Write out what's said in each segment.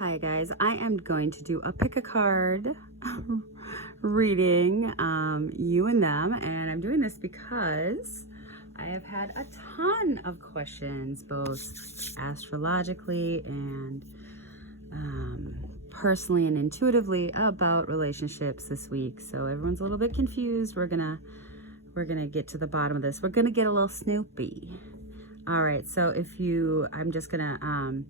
Hi guys, I am going to do a pick a card reading, you and them, and I'm doing this because I have had a ton of questions, both astrologically and personally and intuitively, about relationships this week. So everyone's a little bit confused. We're gonna get to the bottom of this. We're gonna get a little snoopy. All right, so I'm just gonna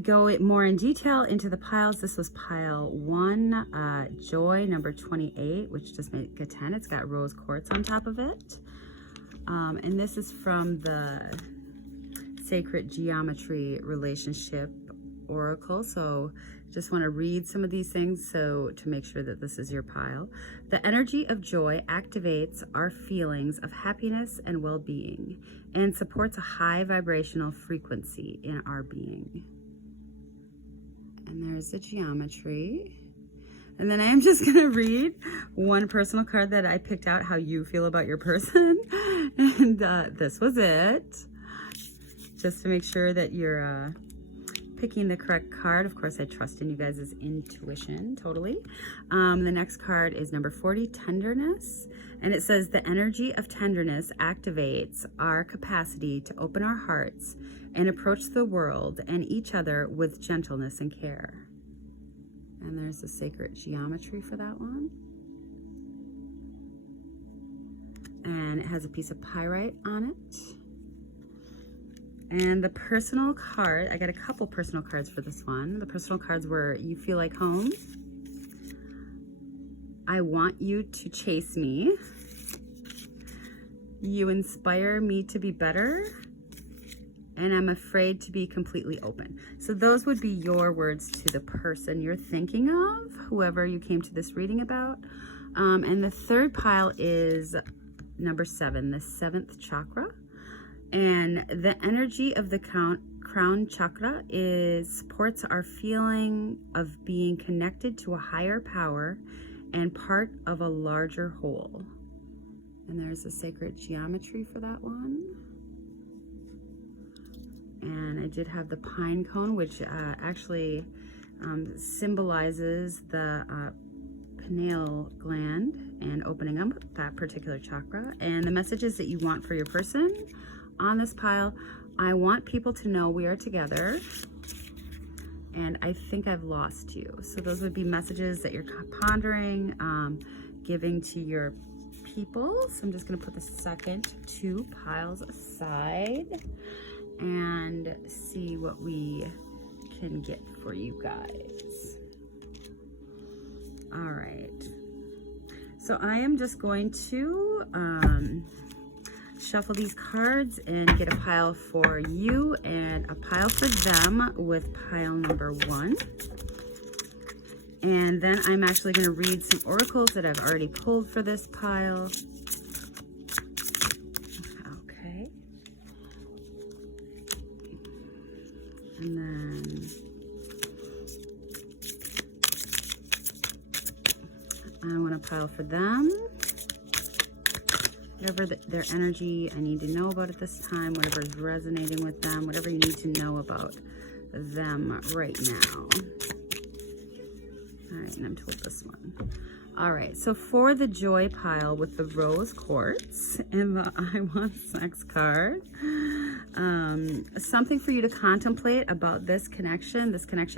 go more in detail into the piles. This was pile 1, joy number 28, which just made a 10. It's got rose quartz on top of it. And this is from the Sacred Geometry Relationship Oracle. So just want to read some of these things to make sure that this is your pile. The energy of joy activates our feelings of happiness and well-being and supports a high vibrational frequency in our being. And there's the geometry. And then I am just going to read one personal card that I picked out, how you feel about your person. And this was it. Just to make sure that you're picking the correct card. Of course, I trust in you guys' intuition, totally. The next card is number 40, tenderness. And it says, the energy of tenderness activates our capacity to open our hearts and approach the world and each other with gentleness and care. And there's the sacred geometry for that one. And it has a piece of pyrite on it. And the personal card, I got a couple personal cards for this one. The personal cards were, you feel like home. I want you to chase me. You inspire me to be better. And I'm afraid to be completely open. So those would be your words to the person you're thinking of, whoever you came to this reading about. And the third pile is number 7, the 7th chakra. And the energy of the crown chakra supports our feeling of being connected to a higher power and part of a larger whole. And there's the sacred geometry for that one. And I did have the pine cone, which actually symbolizes the pineal gland and opening up that particular chakra. And the messages that you want for your person on this pile: I want people to know we are together, and I think I've lost you. So those would be messages that you're pondering, giving to your people. So I'm just going to put the second 2 piles aside and see what we can get for you guys. All right. So I am just going to shuffle these cards and get a pile for you and a pile for them with pile number 1. And then I'm actually going to read some oracles that I've already pulled for this pile. Okay. And then I want a pile for them. Whatever their energy I need to know about at this time, whatever is resonating with them, whatever you need to know about them right now. All right, and I'm told this one. All right, so for the joy pile with the rose quartz and the I want sex card, something for you to contemplate about this connection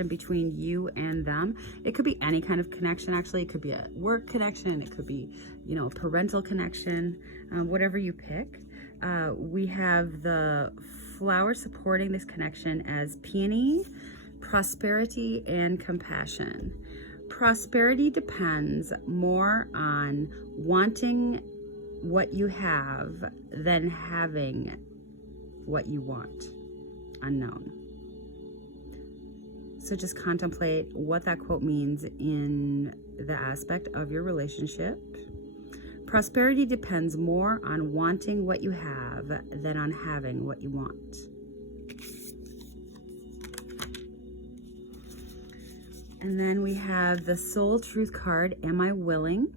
between you and them. It could be any kind of connection, actually. It could be a work connection. It could be, a parental connection, whatever you pick. We have the flower supporting this connection as peony, prosperity, and compassion. Prosperity depends more on wanting what you have than having what you want. Unknown. So just contemplate what that quote means in the aspect of your relationship. Prosperity depends more on wanting what you have than on having what you want. And then we have the soul truth card, am I willing?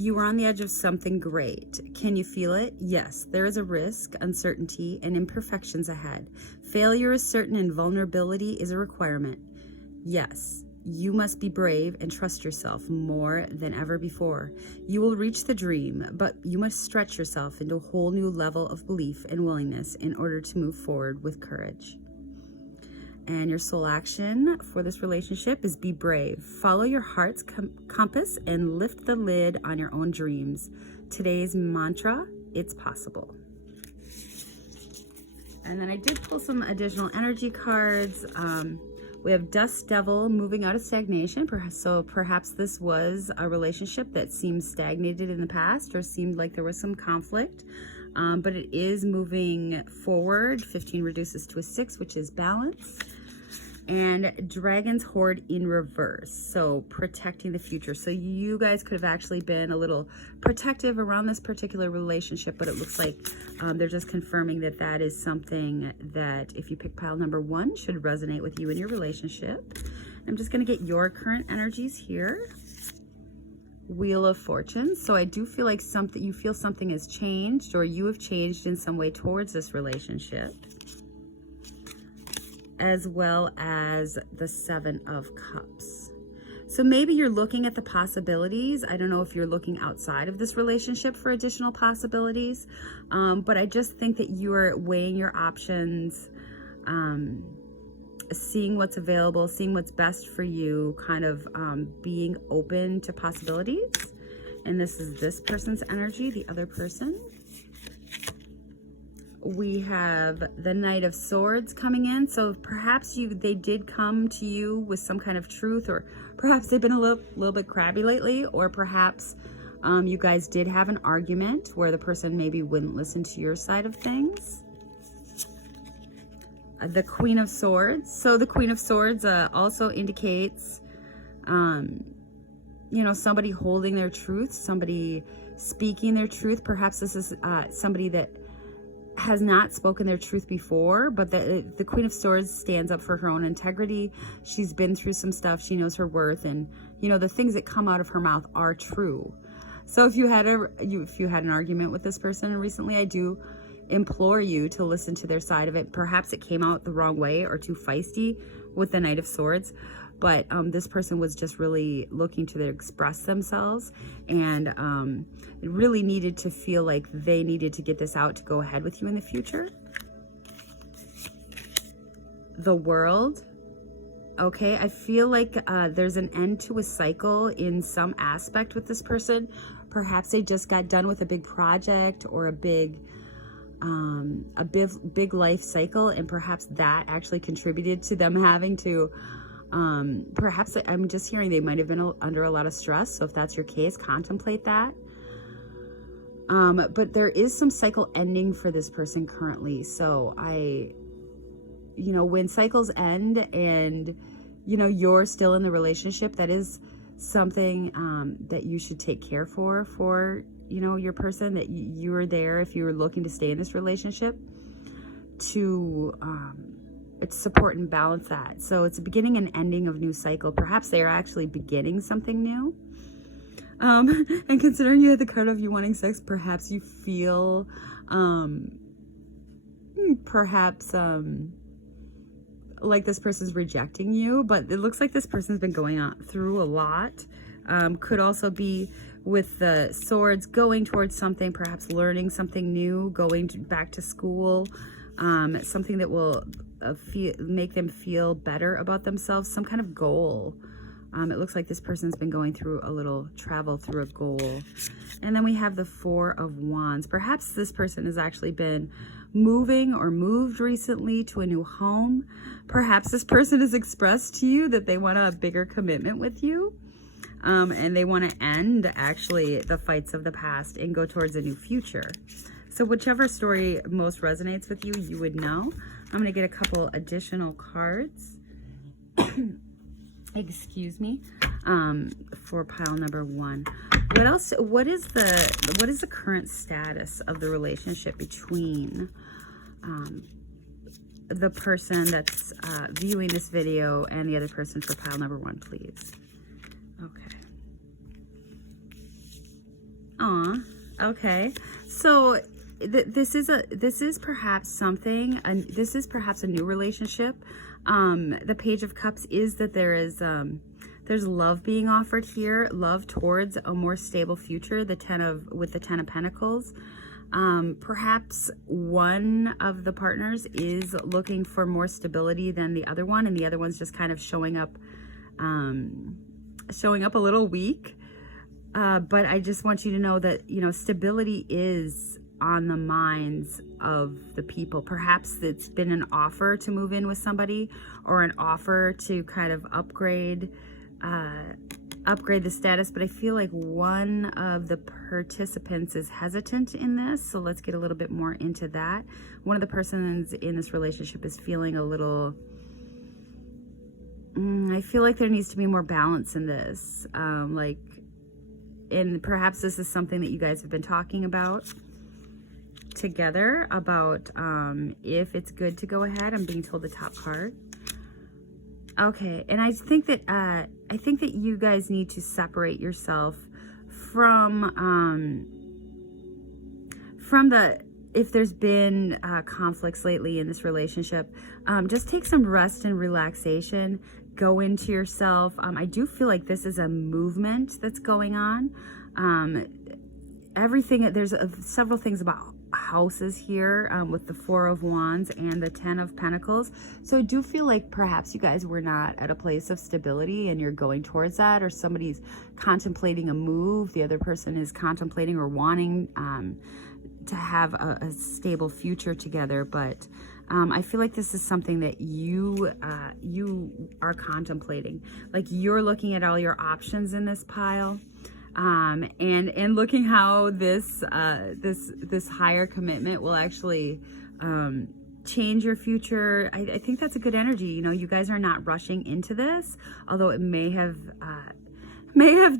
You are on the edge of something great. Can you feel it? Yes, there is a risk, uncertainty, and imperfections ahead. Failure is certain and vulnerability is a requirement. Yes, you must be brave and trust yourself more than ever before. You will reach the dream, but you must stretch yourself into a whole new level of belief and willingness in order to move forward with courage. And your soul action for this relationship is be brave. Follow your heart's compass and lift the lid on your own dreams. Today's mantra, it's possible. And then I did pull some additional energy cards. We have Dust Devil, moving out of stagnation. So perhaps this was a relationship that seemed stagnated in the past or seemed like there was some conflict. But it is moving forward. 15 reduces to a 6, which is balance. And Dragon's Horde in reverse, so protecting the future. So you guys could have actually been a little protective around this particular relationship, but it looks like they're just confirming that that is something that, if you pick pile number 1, should resonate with you in your relationship. I'm just going to get your current energies here. Wheel of Fortune. So I do feel like you feel something has changed, or you have changed in some way towards this relationship, as well as the 7 of Cups. So maybe you're looking at the possibilities. I don't know if you're looking outside of this relationship for additional possibilities, but I just think that you are weighing your options, seeing what's available, seeing what's best for you, kind of being open to possibilities. And this is this person's energy, the other person. We have the Knight of Swords coming in. So perhaps they did come to you with some kind of truth, or perhaps they've been a little bit crabby lately, or perhaps you guys did have an argument where the person maybe wouldn't listen to your side of things. The Queen of Swords. So the Queen of Swords also indicates, somebody holding their truth, somebody speaking their truth. Perhaps this is somebody that has not spoken their truth before, but the Queen of Swords stands up for her own integrity. She's been through some stuff. She knows her worth, and the things that come out of her mouth are true. So if you had an argument with this person recently, I do implore you to listen to their side of it. Perhaps it came out the wrong way or too feisty with the Knight of Swords, but this person was just really looking to express themselves, and it really needed to feel like they needed to get this out to go ahead with you in the future. The World. Okay, I feel like there's an end to a cycle in some aspect with this person. Perhaps they just got done with a big project or a big life cycle, and perhaps that actually contributed to them having to perhaps, I'm just hearing they might have been under a lot of stress. So if that's your case, contemplate that. But there is some cycle ending for this person currently. So when cycles end and, you're still in the relationship, that is something that you should take care for, your person, that you are there if you were looking to stay in this relationship to support and balance that. So it's a beginning and ending of new cycle. Perhaps they are actually beginning something new. And considering you had the card of you wanting sex, perhaps you feel like this person's rejecting you, but it looks like this person's been going through a lot. Could also be with the Swords, going towards something, perhaps learning something new, going back to school, something that will make them feel better about themselves, some kind of goal. It looks like this person's been going through a little travel through a goal. And then we have the Four of Wands. Perhaps this person has actually been moving or moved recently to a new home. Perhaps this person has expressed to you that they want a bigger commitment with you. And they want to end actually the fights of the past and go towards a new future. So whichever story most resonates with you, you would know. I'm going to get a couple additional cards. Excuse me, for pile number 1. What else? What is the current status of the relationship between the person that's viewing this video and the other person for pile number 1, please? Okay. Aw, okay. So this is perhaps something, and this is perhaps a new relationship. The Page of Cups is that there's love being offered here, love towards a more stable future. With the Ten of Pentacles. Perhaps one of the partners is looking for more stability than the other one, and the other one's just kind of showing up a little weak. But I just want you to know that, you know, stability is on the minds of the people. Perhaps it's been an offer to move in with somebody, or an offer to kind of upgrade the status, but I feel like one of the participants is hesitant in this, so let's get a little bit more into that. One of the persons in this relationship is feeling a little, I feel like there needs to be more balance in this, and perhaps this is something that you guys have been talking about together, about if it's good to go ahead. I'm being told the top card. Okay, and I think that you guys need to separate yourself from if there's been conflicts lately in this relationship. Just take some rest and relaxation. Go into yourself. I do feel like this is a movement that's going on. There's several things about houses here, with the Four of Wands and the Ten of Pentacles. So I do feel like perhaps you guys were not at a place of stability and you're going towards that, or somebody's contemplating a move. The other person is contemplating or wanting to have a stable future together. But I feel like this is something that you are contemplating. Like, you're looking at all your options in this pile. And looking how this higher commitment will actually change your future. I think that's a good energy. You know, you guys are not rushing into this, although it may have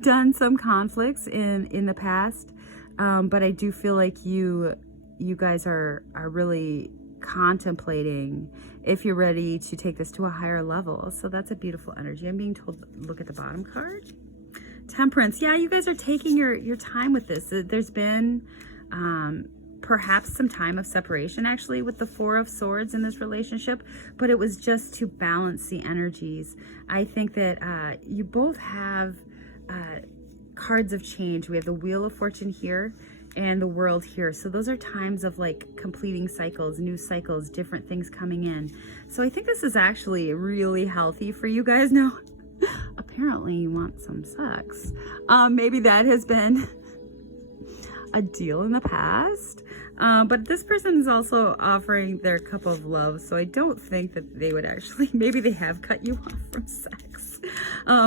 done some conflicts in the past. But I do feel like you guys are really contemplating if you're ready to take this to a higher level. So that's a beautiful energy. I'm being told, look at the bottom card. Temperance. Yeah, you guys are taking your time with this. There's been perhaps some time of separation, actually, with the Four of Swords in this relationship, but it was just to balance the energies. I think that you both have cards of change. We have the Wheel of Fortune here and the World here. So those are times of like completing cycles, new cycles, different things coming in. So I think this is actually really healthy for you guys now. Apparently you want some sex. Maybe that has been a deal in the past. But this person is also offering their cup of love. So I don't think that they would actually, maybe they have cut you off from sex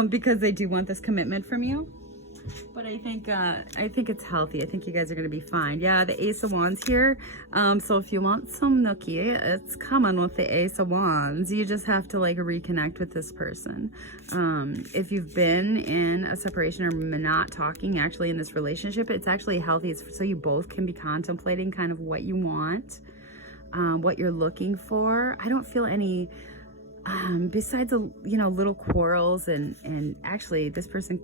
because they do want this commitment from you. But I think it's healthy. I think you guys are going to be fine. Yeah, the Ace of Wands here. So if you want some nookie, it's coming with the Ace of Wands. You just have to like reconnect with this person. If you've been in a separation or not talking actually in this relationship, it's actually healthy. It's so you both can be contemplating kind of what you want, what you're looking for. I don't feel any besides little quarrels and actually this person,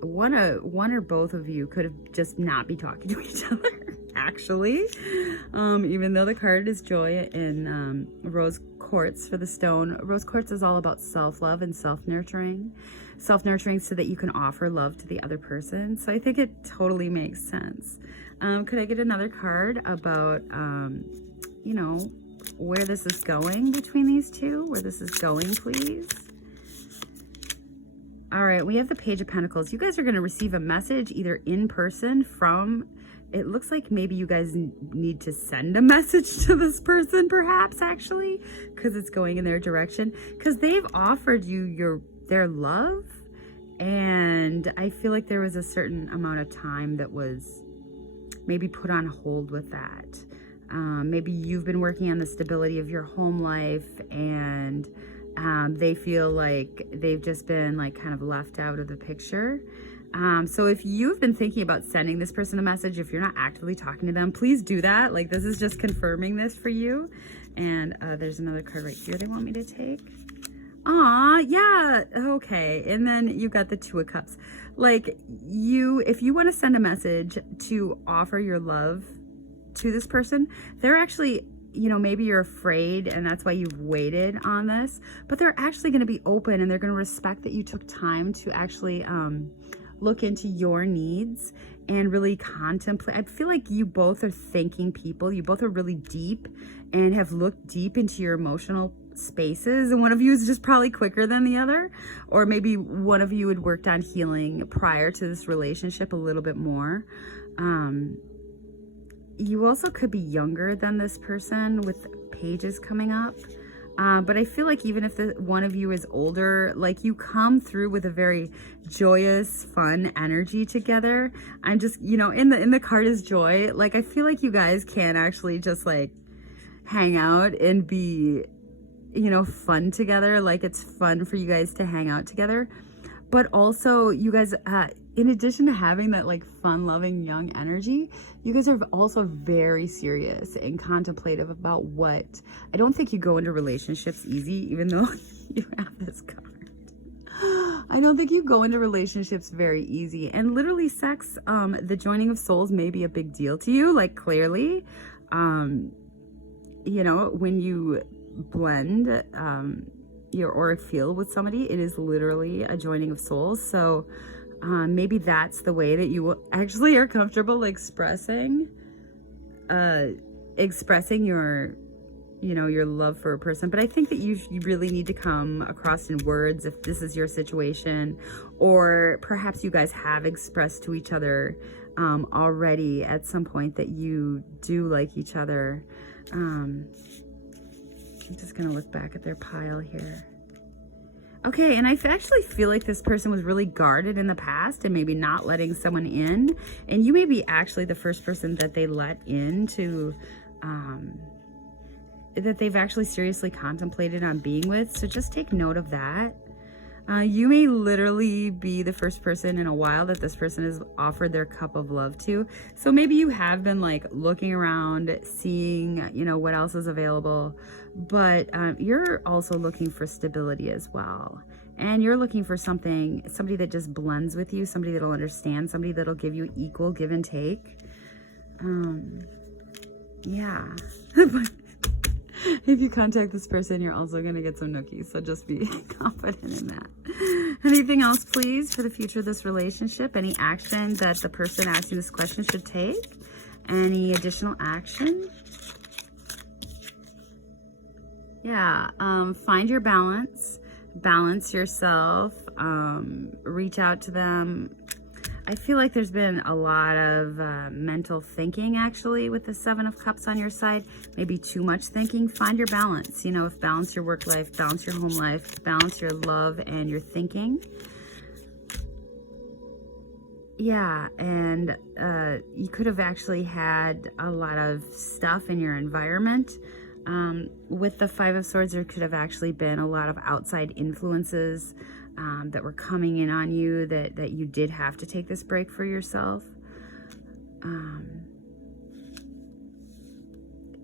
one or both of you could have just not be talking to each other actually, even though the card is joy and rose quartz for the stone. Rose quartz is all about self-love and self-nurturing so that you can offer love to the other person. So I think it totally makes sense. Could I get another card about where this is going between these two, where this is going, please? All right, we have the Page of Pentacles. You guys are going to receive a message either in person from, it looks like maybe you guys need to send a message to this person perhaps actually, because it's going in their direction, because they've offered you their love, and I feel like there was a certain amount of time that was maybe put on hold with that. Maybe you've been working on the stability of your home life, and they feel like they've just been like kind of left out of the picture. So if you've been thinking about sending this person a message, if you're not actively talking to them, please do that. Like, this is just confirming this for you. And there's another card right here they want me to take. Aw, yeah, okay. And then you got the Two of Cups. Like, if you want to send a message to offer your love to this person, they're actually, maybe you're afraid and that's why you've waited on this, but they're actually going to be open and they're going to respect that you took time to actually look into your needs and really contemplate. I feel like you both are thinking people. You both are really deep and have looked deep into your emotional spaces, and one of you is just probably quicker than the other, or maybe one of you had worked on healing prior to this relationship a little bit more. You also could be younger than this person with pages coming up. But I feel like even if one of you is older, like you come through with a very joyous, fun energy together. I'm just, in the card is joy. Like, I feel like you guys can actually just like hang out and be, fun together. Like, it's fun for you guys to hang out together. But also you guys, in addition to having that like fun loving young energy, you guys are also very serious and contemplative about what. I don't think you go into relationships easy, even though you have this card. I don't think you go into relationships very easy, and literally sex, the joining of souls may be a big deal to you, like clearly, when you blend, your auric field with somebody, it is literally a joining of souls. So maybe that's the way that you actually are comfortable expressing your your love for a person. But I think that you really need to come across in words if this is your situation, or perhaps you guys have expressed to each other already at some point that you do like each other. I'm just gonna look back at their pile here. Okay, and I actually feel like this person was really guarded in the past and maybe not letting someone in, and you may be actually the first person that they let into, that they've actually seriously contemplated on being with. So just take note of that. You may literally be the first person in a while that this person has offered their cup of love to. So maybe you have been like looking around, seeing, what else is available, but you're also looking for stability as well. And you're looking for somebody that just blends with you, somebody that'll understand, somebody that'll give you equal give and take. Yeah. If you contact this person, you're also going to get some nookies, so just be confident in that. Anything else, please, for the future of this relationship? Any action that the person asking this question should take? Any additional action? Yeah, find your balance. Balance yourself. Reach out to them. I feel like there's been a lot of mental thinking, actually, with the Seven of Cups on your side. Maybe too much thinking. Find your balance. If balance your work life, balance your home life, balance your love and your thinking. Yeah, and you could have actually had a lot of stuff in your environment. With the Five of Swords, there could have actually been a lot of outside influences that were coming in on you, that you did have to take this break for yourself.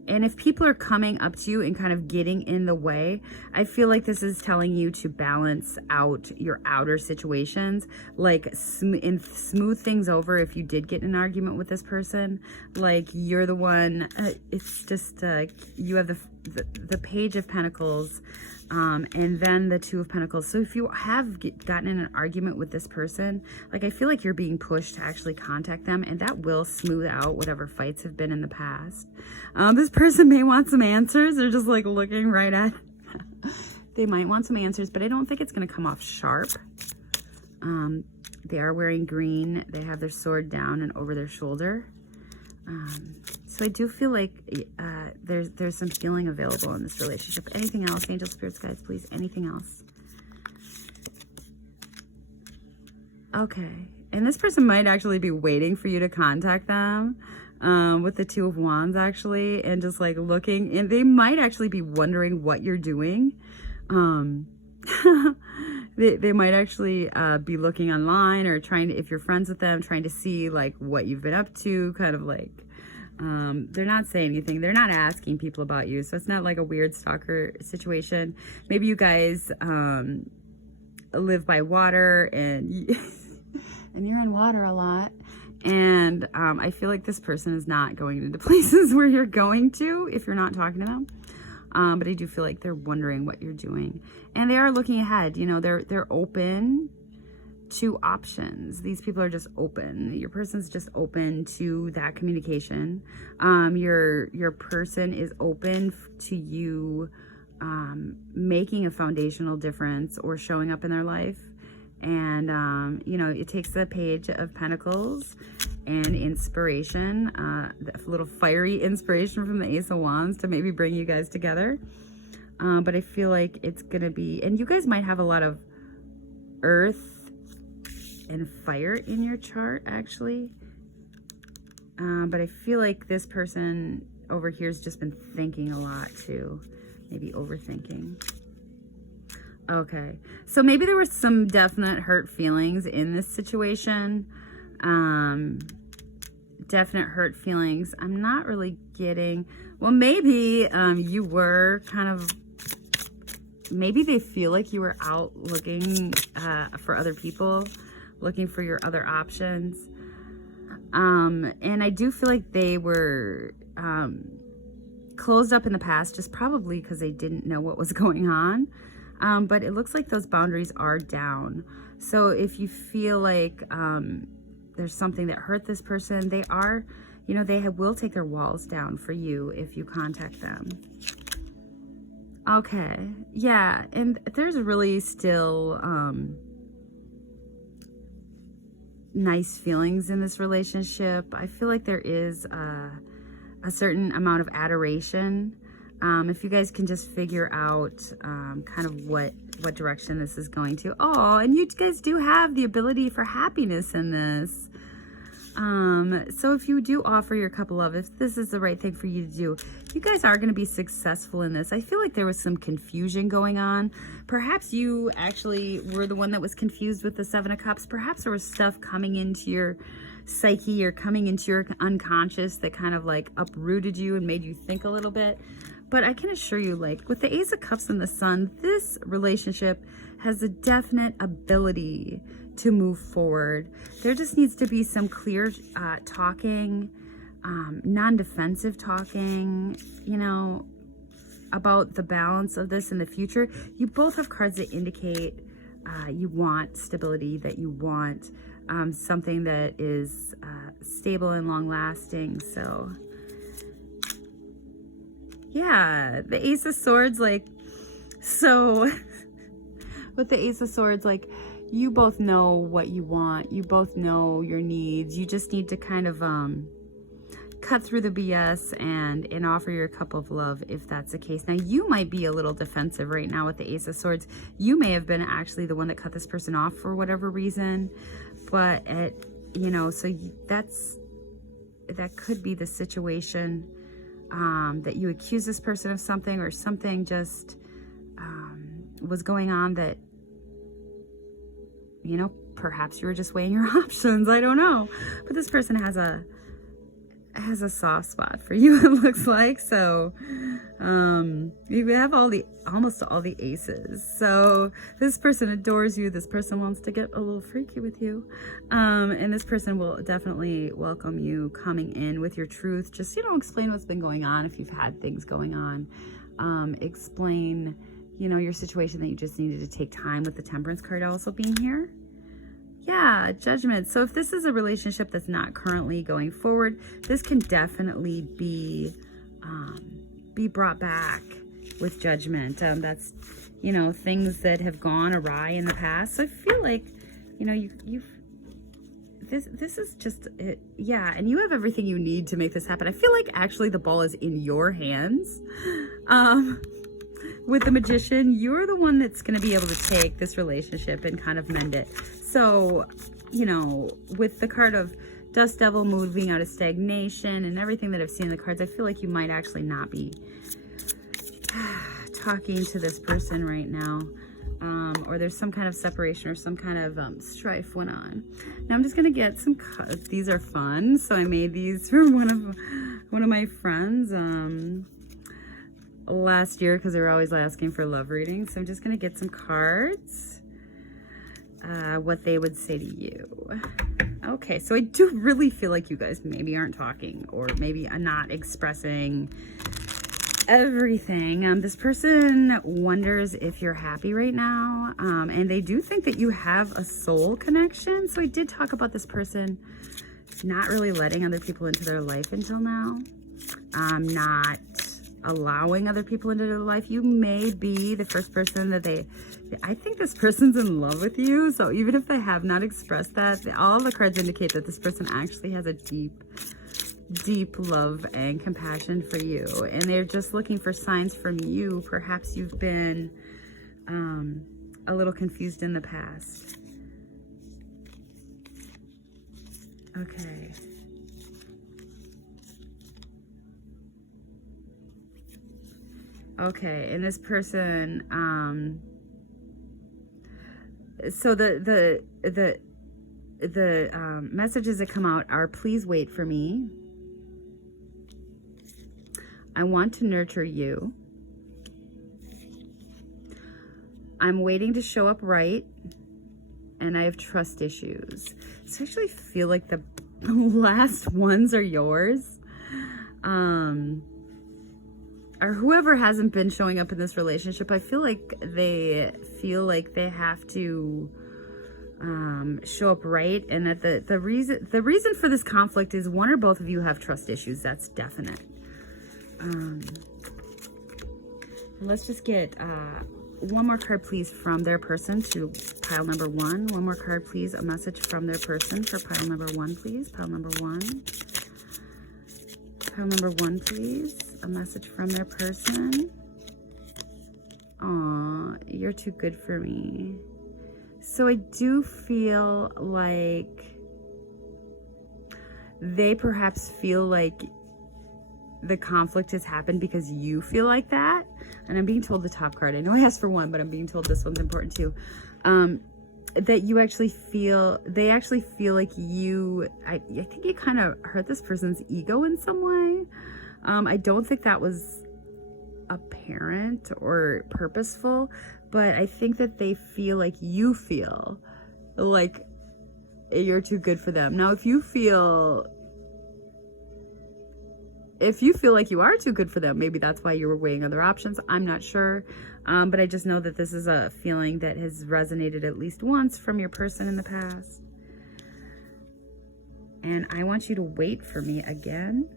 And if people are coming up to you and kind of getting in the way, I feel like this is telling you to balance out your outer situations, like smooth things over. If you did get in an argument with this person, like you're the one, it's just, you have the Page of Pentacles, and then the Two of Pentacles. So if you have gotten in an argument with this person, like I feel like you're being pushed to actually contact them, and that will smooth out whatever fights have been in the past. This person may want some answers. They're just like looking right at they might want some answers, but I don't think it's going to come off sharp. They are wearing green. They have their sword down and over their shoulder. So I do feel like there's some healing available in this relationship. Anything else? Angel, spirits, guides, please. Anything else? Okay. And this person might actually be waiting for you to contact them, with the Two of Wands, actually, and just like looking, and they might actually be wondering what you're doing. They might actually be looking online or trying to, if you're friends with them, trying to see like what you've been up to, kind of like They're not saying anything. They're not asking people about you. So it's not like a weird stalker situation. Maybe you guys live by water and, and you're in water a lot. And I feel like this person is not going into places where you're going to if you're not talking to them. But I do feel like they're wondering what you're doing. And they are looking ahead. You know, they're open to options. These people are just open. Your person's just open to that communication. Your person is open to you making a foundational difference or showing up in their life. And, you know, it takes the Page of Pentacles and inspiration, a little fiery inspiration from the Ace of Wands to maybe bring you guys together. But I feel like it's going to be, and you guys might have a lot of earth and fire in your chart, actually. But I feel like this person over here has just been thinking a lot too, maybe overthinking. Okay, so maybe there were some definite hurt feelings in this situation. Definite hurt feelings. I'm not really getting, well, maybe you were kind of, maybe they feel like you were out looking for other people, looking for your other options. And I do feel like they were closed up in the past, just probably because they didn't know what was going on. But it looks like those boundaries are down. So if you feel like there's something that hurt this person, they are, you know, they will take their walls down for you if you contact them. Okay, yeah, and there's really still nice feelings in this relationship. I feel like there is a certain amount of adoration. If you guys can just figure out kind of what direction this is going to. Oh, and you guys do have the ability for happiness in this. So if you do offer your couple love, if this is the right thing for you to do, you guys are going to be successful in this. I feel like there was some confusion going on. Perhaps you actually were the one that was confused with the Seven of Cups. Perhaps there was stuff coming into your psyche or coming into your unconscious that kind of like uprooted you and made you think a little bit. But I can assure you, like with the Ace of Cups and the Sun, this relationship has a definite ability to move forward. There just needs to be some clear talking, non-defensive talking, you know, about the balance of this in the future. You both have cards that indicate you want stability, that you want something that is stable and long-lasting. So yeah, the Ace of Swords, like, so with the Ace of Swords, like, you both know what you want. You both know your needs. You just need to kind of cut through the BS and offer your cup of love if that's the case. Now, you might be a little defensive right now with the Ace of Swords. You may have been actually the one that cut this person off for whatever reason. But, you know, so that could be the situation. That you accuse this person of something, or something just was going on that, you know, perhaps you were just weighing your options. I don't know. But this person has a soft spot for you, it looks like. So you have almost all the aces. So this person adores you. This person wants to get a little freaky with you. And this person will definitely welcome you coming in with your truth. Just, you know, explain what's been going on if you've had things going on. Explain, you know, your situation, that you just needed to take time, with the Temperance card also being here. Yeah, Judgment. So if this is a relationship that's not currently going forward, this can definitely be brought back with Judgment. That's, you know, things that have gone awry in the past. So I feel like, you know, this is just it. Yeah, and you have everything you need to make this happen. I feel like actually the ball is in your hands. With the Magician, you're the one that's going to be able to take this relationship and kind of mend it. So, you know, with the card of Dust Devil moving out of stagnation and everything that I've seen in the cards, I feel like you might actually not be talking to this person right now. Or there's some kind of separation or some kind of strife went on. Now I'm just going to get some cards. These are fun. So I made these for one one of my friends last year, because they were always asking for love readings. So I'm just going to get some cards, what they would say to you. Okay, so I do really feel like you guys maybe aren't talking, or maybe not expressing everything. This person wonders if you're happy right now, and they do think that you have a soul connection. So I did talk about this person not really letting other people into their life until now, not allowing other people into their life. You may be the first person that I think this person's in love with you. So even if they have not expressed that, all the cards indicate that this person actually has a deep love and compassion for you, and they're just looking for signs from you. Perhaps you've been a little confused in the past. Okay. Okay, and this person, so the messages that come out are, please wait for me. I want to nurture you. I'm waiting to show up right. And I have trust issues. So I actually feel like the last ones are yours. Or whoever hasn't been showing up in this relationship, I feel like they have to show up right, and that the reason for this conflict is one or both of you have trust issues. That's definite. Let's just get one more card, please, from their person to pile number one. One more card, please. A message from their person for pile number one, please. Pile number one. Pile number one, please. A message from their person. Aw, you're too good for me. So I do feel like they perhaps feel like the conflict has happened because you feel like that. And I'm being told the top card. I know I asked for one, but I'm being told this one's important too. That you actually feel, they actually feel like you, I think you kind of hurt this person's ego in some way. I don't think that was apparent or purposeful, but I think that they feel like you feel like you're too good for them. Now, if you feel like you are too good for them, maybe that's why you were weighing other options. I'm not sure. But I just know that this is a feeling that has resonated at least once from your person in the past. And I want you to wait for me again.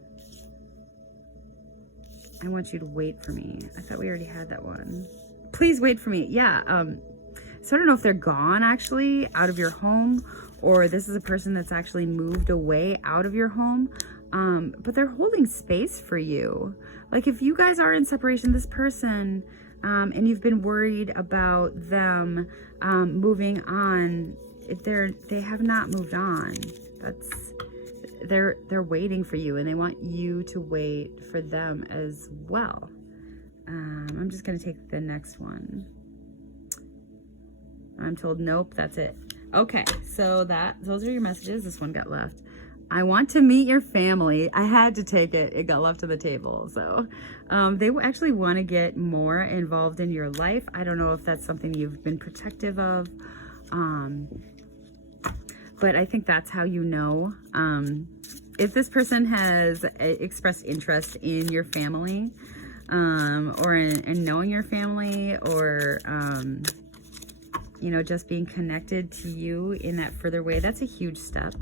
I want you to wait for me. I thought we already had that one. Please wait for me. Yeah. So I don't know if they're gone actually out of your home, or this is a person that's actually moved away out of your home. But they're holding space for you. Like if you guys are in separation, this person, and you've been worried about them moving on, they have not moved on. They're waiting for you, and they want you to wait for them as well. I'm just gonna take the next one. I'm told nope, that's it. Okay, so those are your messages. This one got left. I want to meet your family. I had to take it. It got left on the table. So they actually want to get more involved in your life. I don't know if that's something you've been protective of. But I think that's how you know. If this person has expressed interest in your family, or in knowing your family, or you know, just being connected to you in that further way, that's a huge step.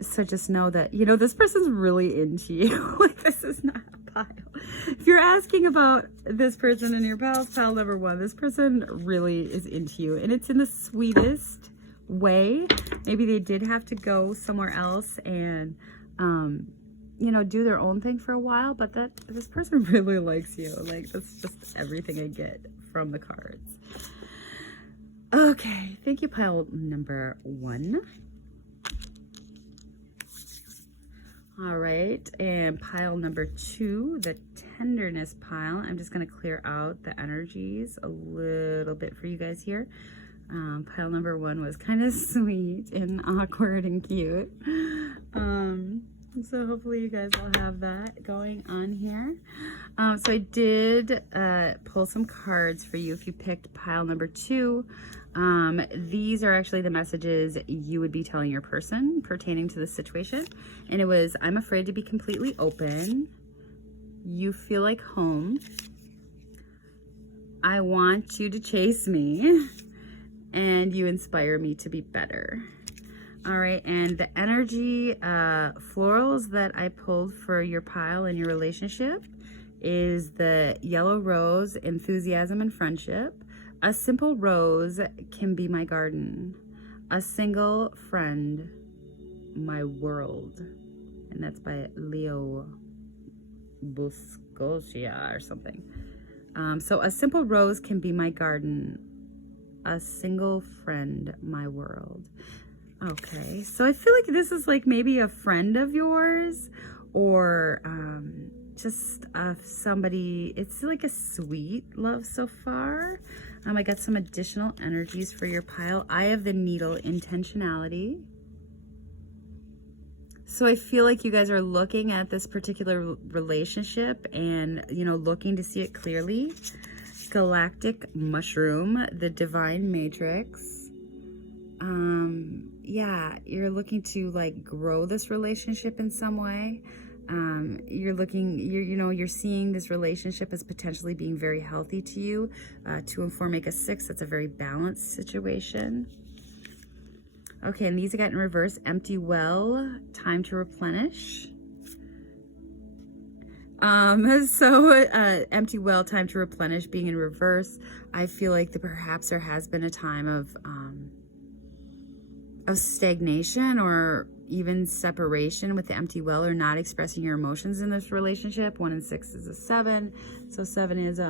So just know that, you know, this person's really into you. Like, this is not a pile. If you're asking about this person in your pile number one, this person really is into you, and it's in the sweetest way. Maybe they did have to go somewhere else and, you know, do their own thing for a while, but this person really likes you. Like, that's just everything I get from the cards. Okay, thank you, pile number one. All right, and pile number two, the tenderness pile. I'm just going to clear out the energies a little bit for you guys here. Pile number one was kind of sweet and awkward and cute. So hopefully you guys will have that going on here. So I did pull some cards for you if you picked pile number 2. These are actually the messages you would be telling your person pertaining to the situation. And it was, I'm afraid to be completely open. You feel like home. I want you to chase me. And you inspire me to be better. All right, and the energy florals that I pulled for your pile and your relationship is the yellow rose, enthusiasm and friendship. A simple rose can be my garden. A single friend, my world. And that's by Leo Buscosia or something. So a simple rose can be my garden. A single friend, my world. Okay, so I feel like this is like maybe a friend of yours or just somebody. It's like a sweet love so far. I got some additional energies for your pile. I have the needle, intentionality. So I feel like you guys are looking at this particular relationship and, you know, looking to see it clearly. Galactic mushroom, the divine matrix. Yeah, you're looking to like grow this relationship in some way. You're seeing this relationship as potentially being very healthy to you. 2 and 4 make a 6. That's a very balanced situation. Okay, and these I got in reverse. Empty well, time to replenish. Empty well, time to replenish being in reverse. I feel like perhaps there has been a time of stagnation or even separation with the empty well, or not expressing your emotions in this relationship. 1 and 6 is a 7. So 7 is,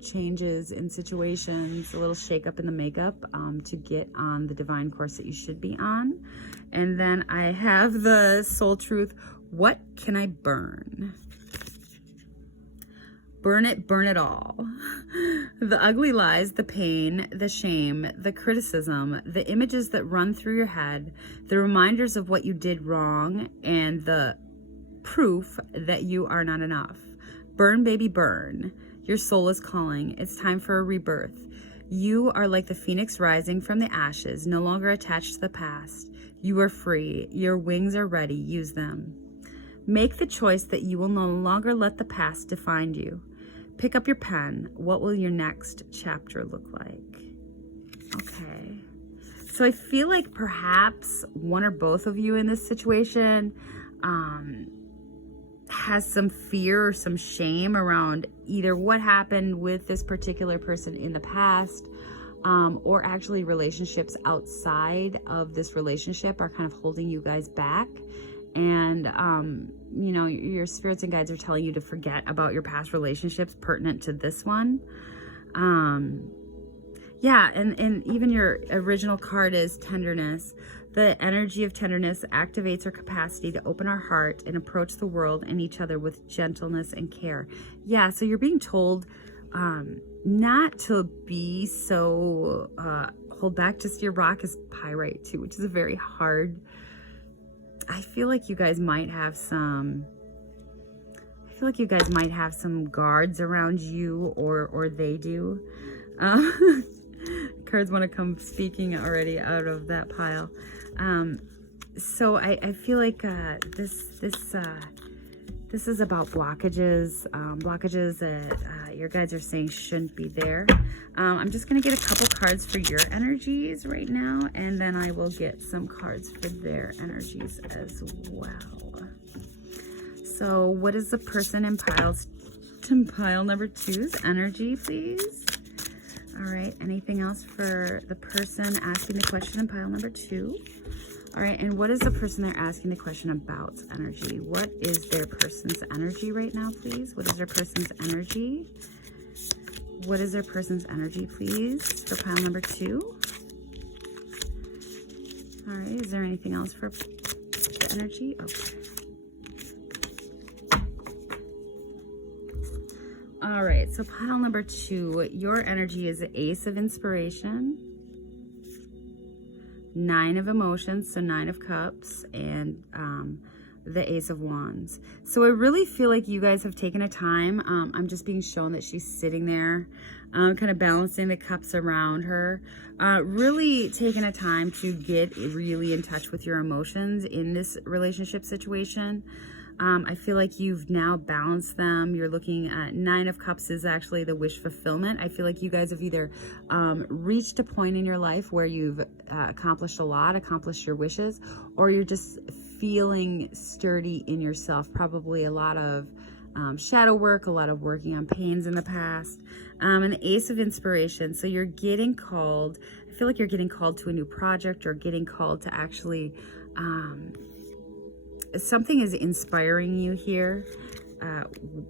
changes in situations, a little shake up in the makeup to get on the divine course that you should be on. And then I have the soul truth. What can I burn? Burn it all. The ugly lies, the pain, the shame, the criticism, the images that run through your head, the reminders of what you did wrong, and the proof that you are not enough. Burn, baby, burn. Your soul is calling. It's time for a rebirth. You are like the phoenix rising from the ashes, no longer attached to the past. You are free. Your wings are ready. Use them. Make the choice that you will no longer let the past define you. Pick up your pen. What will your next chapter look like? Okay. So I feel like perhaps one or both of you in this situation has some fear or some shame around either what happened with this particular person in the past, or actually relationships outside of this relationship are kind of holding you guys back. And, your spirits and guides are telling you to forget about your past relationships pertinent to this one. Yeah, and even your original card is tenderness. The energy of tenderness activates our capacity to open our heart and approach the world and each other with gentleness and care. Yeah, so you're being told not to be so hold back. Just your rock is pyrite too, which is a very hard. I feel like you guys might have some guards around you, or they do. Cards want to come speaking already out of that pile. So I feel like this is about blockages that your guides are saying shouldn't be there. I'm just going to get a couple cards for your energies right now, and then I will get some cards for their energies as well. So what is the person in pile number 2's energy, please? All right, anything else for the person asking the question in pile number 2? All right, and what is the person they're asking the question about energy? What is their person's energy right now, please? What is their person's energy? What is their person's energy, please, for pile number 2? All right, is there anything else for the energy? Okay. All right, so pile number 2, your energy is the Ace of Inspiration, 9 of Emotions, so 9 of Cups, and the Ace of Wands. So I really feel like you guys have taken a time. I'm just being shown that she's sitting there, kind of balancing the cups around her, really taking a time to get really in touch with your emotions in this relationship situation. I feel like you've now balanced them. You're looking at 9 of Cups is actually the wish fulfillment. I feel like you guys have either reached a point in your life where you've accomplished a lot, accomplished your wishes, or you're just feeling sturdy in yourself. Probably a lot of shadow work, a lot of working on pains in the past. And the Ace of Inspiration. So you're getting called. I feel like you're getting called to a new project, or getting called to actually... something is inspiring you here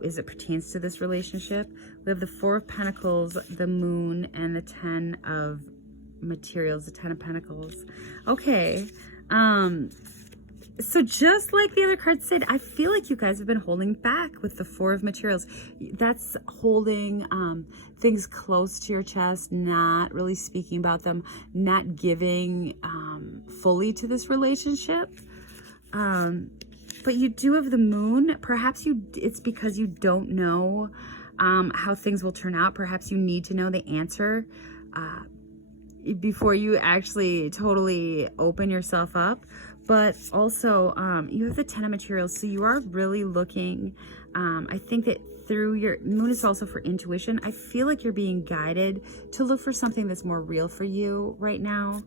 as it pertains to this relationship. We have the 4 of Pentacles, the Moon, and the 10 of Materials, the 10 of Pentacles. Okay. So just like the other card said, I feel like you guys have been holding back with the 4 of Materials. That's holding things close to your chest, not really speaking about them, not giving fully to this relationship. But you do have the Moon. Perhaps it's because you don't know how things will turn out. Perhaps you need to know the answer before you actually totally open yourself up. But also, you have the 10 of Materials, so you are really looking, I think that through your Moon is also for intuition. I feel like you're being guided to look for something that's more real for you right now,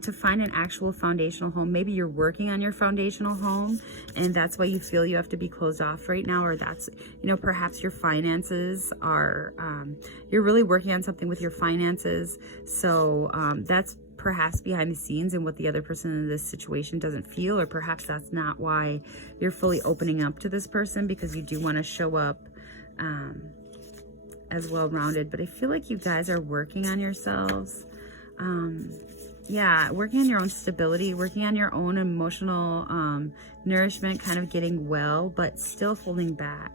to find an actual foundational home. Maybe you're working on your foundational home, and that's why you feel you have to be closed off right now, or that's, perhaps your finances are, you're really working on something with your finances. So that's perhaps behind the scenes and what the other person in this situation doesn't feel, or perhaps that's not why you're fully opening up to this person, because you do want to show up as well-rounded. But I feel like you guys are working on yourselves. Yeah, working on your own stability, working on your own emotional nourishment, kind of getting well, but still holding back.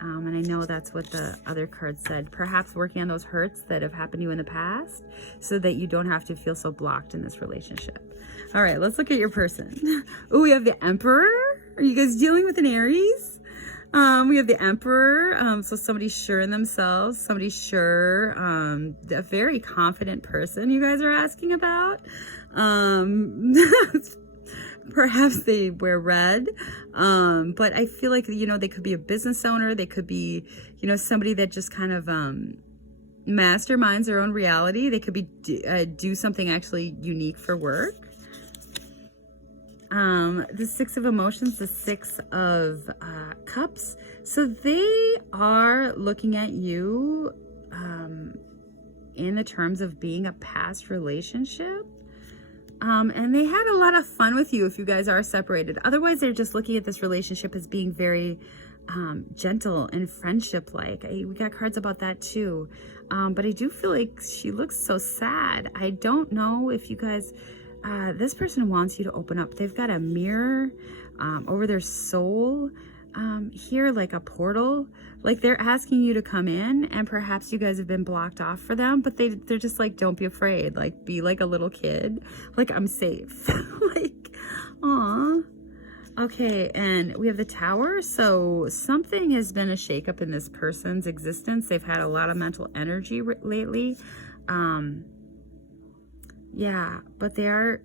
And I know that's what the other card said. Perhaps working on those hurts that have happened to you in the past so that you don't have to feel so blocked in this relationship. All right, let's look at your person. Oh, we have the Emperor. Are you guys dealing with an Aries? We have the Emperor. So somebody's sure in themselves, somebody's sure, a very confident person you guys are asking about. Perhaps they wear red, but I feel like, they could be a business owner. They could be, somebody that just kind of masterminds their own reality. They could be do something actually unique for work. The 6 of Emotions, the 6 of Cups. So they are looking at you in the terms of being a past relationship. And they had a lot of fun with you if you guys are separated. Otherwise, they're just looking at this relationship as being very gentle and friendship-like. We got cards about that too. But I do feel like she looks so sad. I don't know if you guys... this person wants you to open up. They've got a mirror over their soul here, like a portal. Like they're asking you to come in, and perhaps you guys have been blocked off for them, but they're just like, don't be afraid. Like, be like a little kid. Like, I'm safe. Like, aw. Okay, and we have the Tower. So something has been a shakeup in this person's existence. They've had a lot of mental energy lately. Yeah, but they are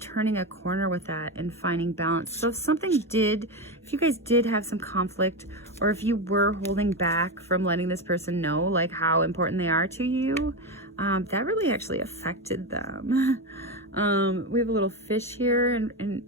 turning a corner with that and finding balance. So if you guys did have some conflict, or if you were holding back from letting this person know like how important they are to you, that really actually affected them. We have a little fish here, and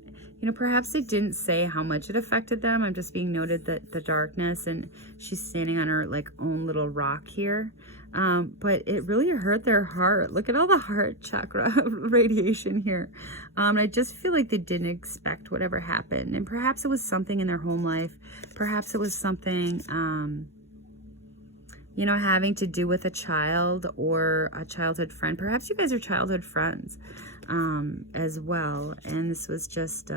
perhaps they didn't say how much it affected them. I'm just being noted that the darkness, and she's standing on her like own little rock here. But it really hurt their heart. Look at all the heart chakra radiation here. And I just feel like they didn't expect whatever happened. And perhaps it was something in their home life. Perhaps it was something, having to do with a child or a childhood friend. Perhaps you guys are childhood friends as well. And this was just,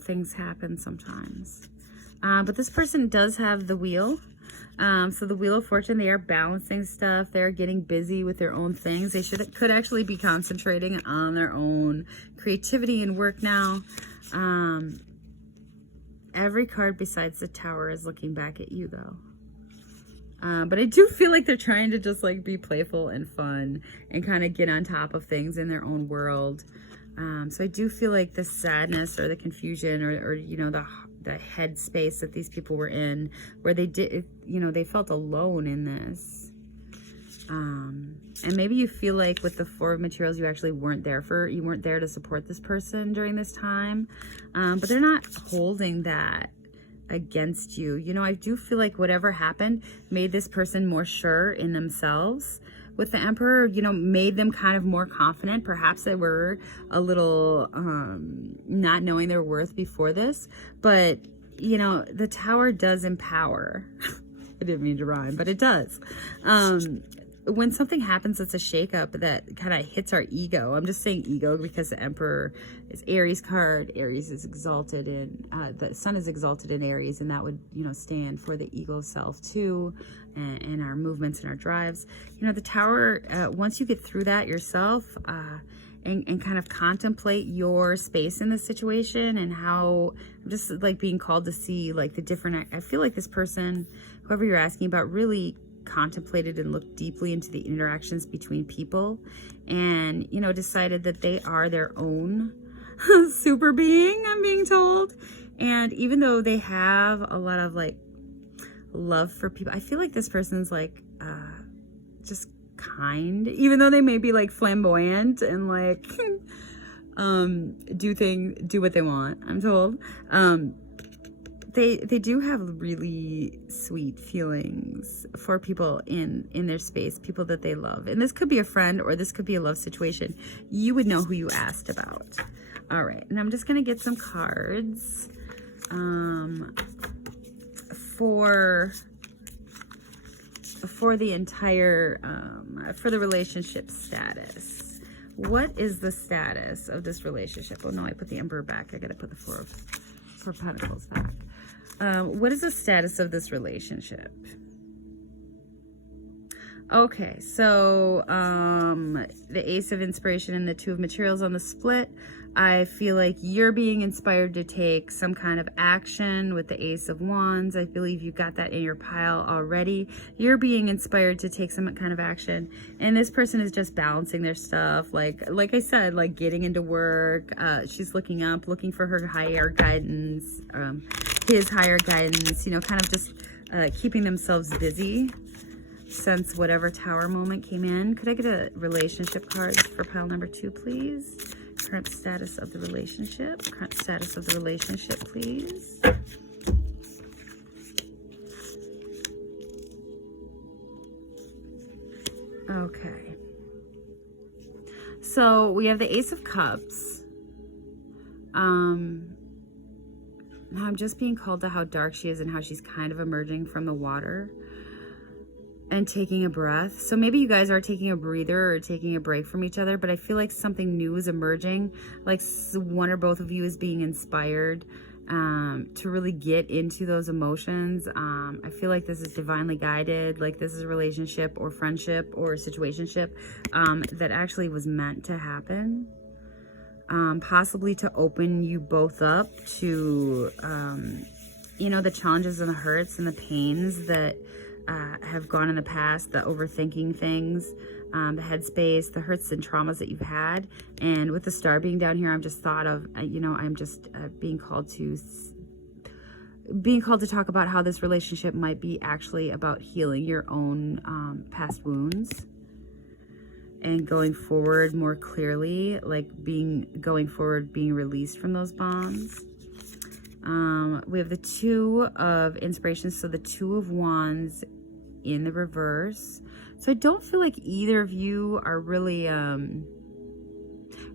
things happen sometimes. But this person does have the Wheel. So the Wheel of Fortune, they are balancing stuff. They're getting busy with their own things. They could actually be concentrating on their own creativity and work now. Every card besides the Tower is looking back at you, though. But I do feel like they're trying to just like be playful and fun and kind of get on top of things in their own world. So I do feel like the sadness or the confusion or you know, the head space that these people were in, where they did, you know, they felt alone in this. And maybe you feel like with the Four of Materials, you actually weren't there to support this person during this time. But they're not holding that against you. You know, I do feel like whatever happened made this person more sure in themselves. With the Emperor, you know, made them kind of more confident. Perhaps they were a little not knowing their worth before this. But, you know, the Tower does empower. I didn't mean to rhyme, but it does. When something happens that's a shakeup that kind of hits our ego, I'm just saying ego because the Emperor is Aries card. Aries is exalted in, the Sun is exalted in Aries, and that would, you know, stand for the ego self too, and our movements and our drives. You know, the Tower, once you get through that yourself, and kind of contemplate your space in this situation and how, I'm just like being called to see like the different, I feel like this person, whoever you're asking about, really contemplated and looked deeply into the interactions between people and, you know, decided that they are their own super being, I'm being told. And even though they have a lot of like love for people, I feel like this person's like just kind, even though they may be like flamboyant and like do what they want, I'm told. They do have really sweet feelings for people in their space, people that they love. And this could be a friend or this could be a love situation. You would know who you asked about. All right, and I'm just gonna get some cards for the entire for the relationship status. What is the status of this relationship? Oh no, I put the Emperor back. I gotta put the Four of Pentacles back. What is the status of this relationship? Okay, so the Ace of Inspiration and the Two of Materials on the split. I feel like you're being inspired to take some kind of action with the Ace of Wands. I believe you got that in your pile already. You're being inspired to take some kind of action. And this person is just balancing their stuff. Like I said, like getting into work. She's looking up, looking for her higher guidance, his higher guidance, you know, kind of just keeping themselves busy since whatever Tower moment came in. Could I get a relationship card for pile number 2, please? Current status of the relationship. Current status of the relationship, please. Okay. So we have the Ace of Cups. Now I'm just being called to how dark she is and how she's kind of emerging from the water and taking a breath. So maybe you guys are taking a breather or taking a break from each other, but I feel like something new is emerging. Like one or both of you is being inspired to really get into those emotions. I feel like this is divinely guided. Like this is a relationship or friendship or situationship that actually was meant to happen. Possibly to open you both up to, you know, the challenges and the hurts and the pains that have gone in the past, the overthinking things, the headspace, the hurts and traumas that you've had. And with the Star being down here, I'm just thought of, you know, I'm just being called to talk about how this relationship might be actually about healing your own past wounds and going forward more clearly, like going forward, being released from those bonds. We have the Two of Inspiration, so the Two of Wands in the reverse. So I don't feel like either of you are really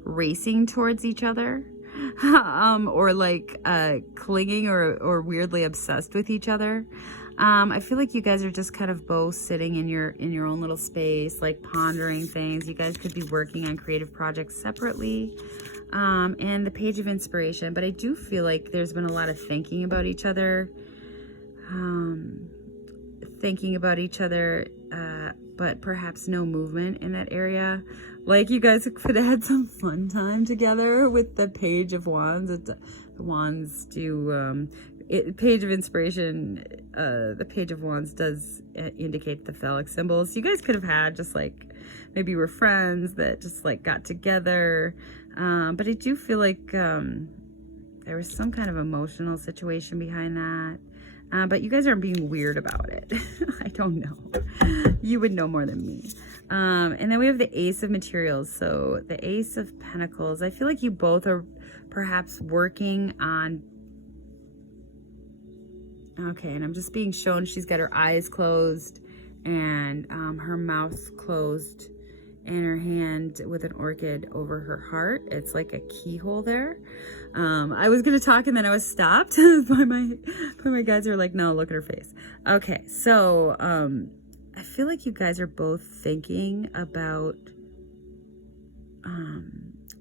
racing towards each other or like clinging or weirdly obsessed with each other. I feel like you guys are just kind of both sitting in your own little space, like pondering things. You guys could be working on creative projects separately. And the Page of Inspiration, but I do feel like there's been a lot of thinking about each other, but perhaps no movement in that area. Like you guys could have had some fun time together with the Page of Wands. The Wands do, Page of Inspiration, the Page of Wands does indicate the phallic symbols. So you guys could have had just like, maybe you were friends that just like got together. But I do feel like there was some kind of emotional situation behind that. But you guys aren't being weird about it. I don't know. You would know more than me. And then we have the Ace of Materials. So the Ace of Pentacles. I feel like you both are perhaps working on... Okay, and I'm just being shown she's got her eyes closed and her mouth closed and her hand with an orchid over her heart. It's like a keyhole there. I was gonna talk and then I was stopped by my guys who are like, no, look at her face. Okay, so I feel like you guys are both thinking about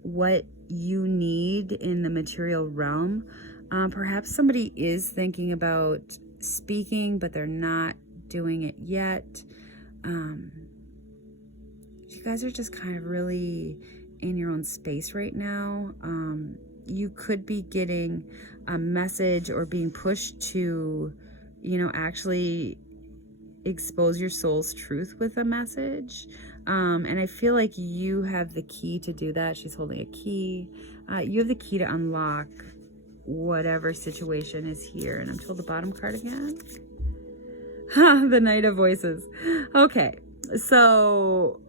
what you need in the material realm. Perhaps somebody is thinking about speaking, but they're not doing it yet. You guys are just kind of really in your own space right now. You could be getting a message or being pushed to, you know, actually expose your soul's truth with a message. And I feel like you have the key to do that. She's holding a key. You have the key to unlock whatever situation is here. And I'm told the bottom card again. The Knight of Voices. Okay, so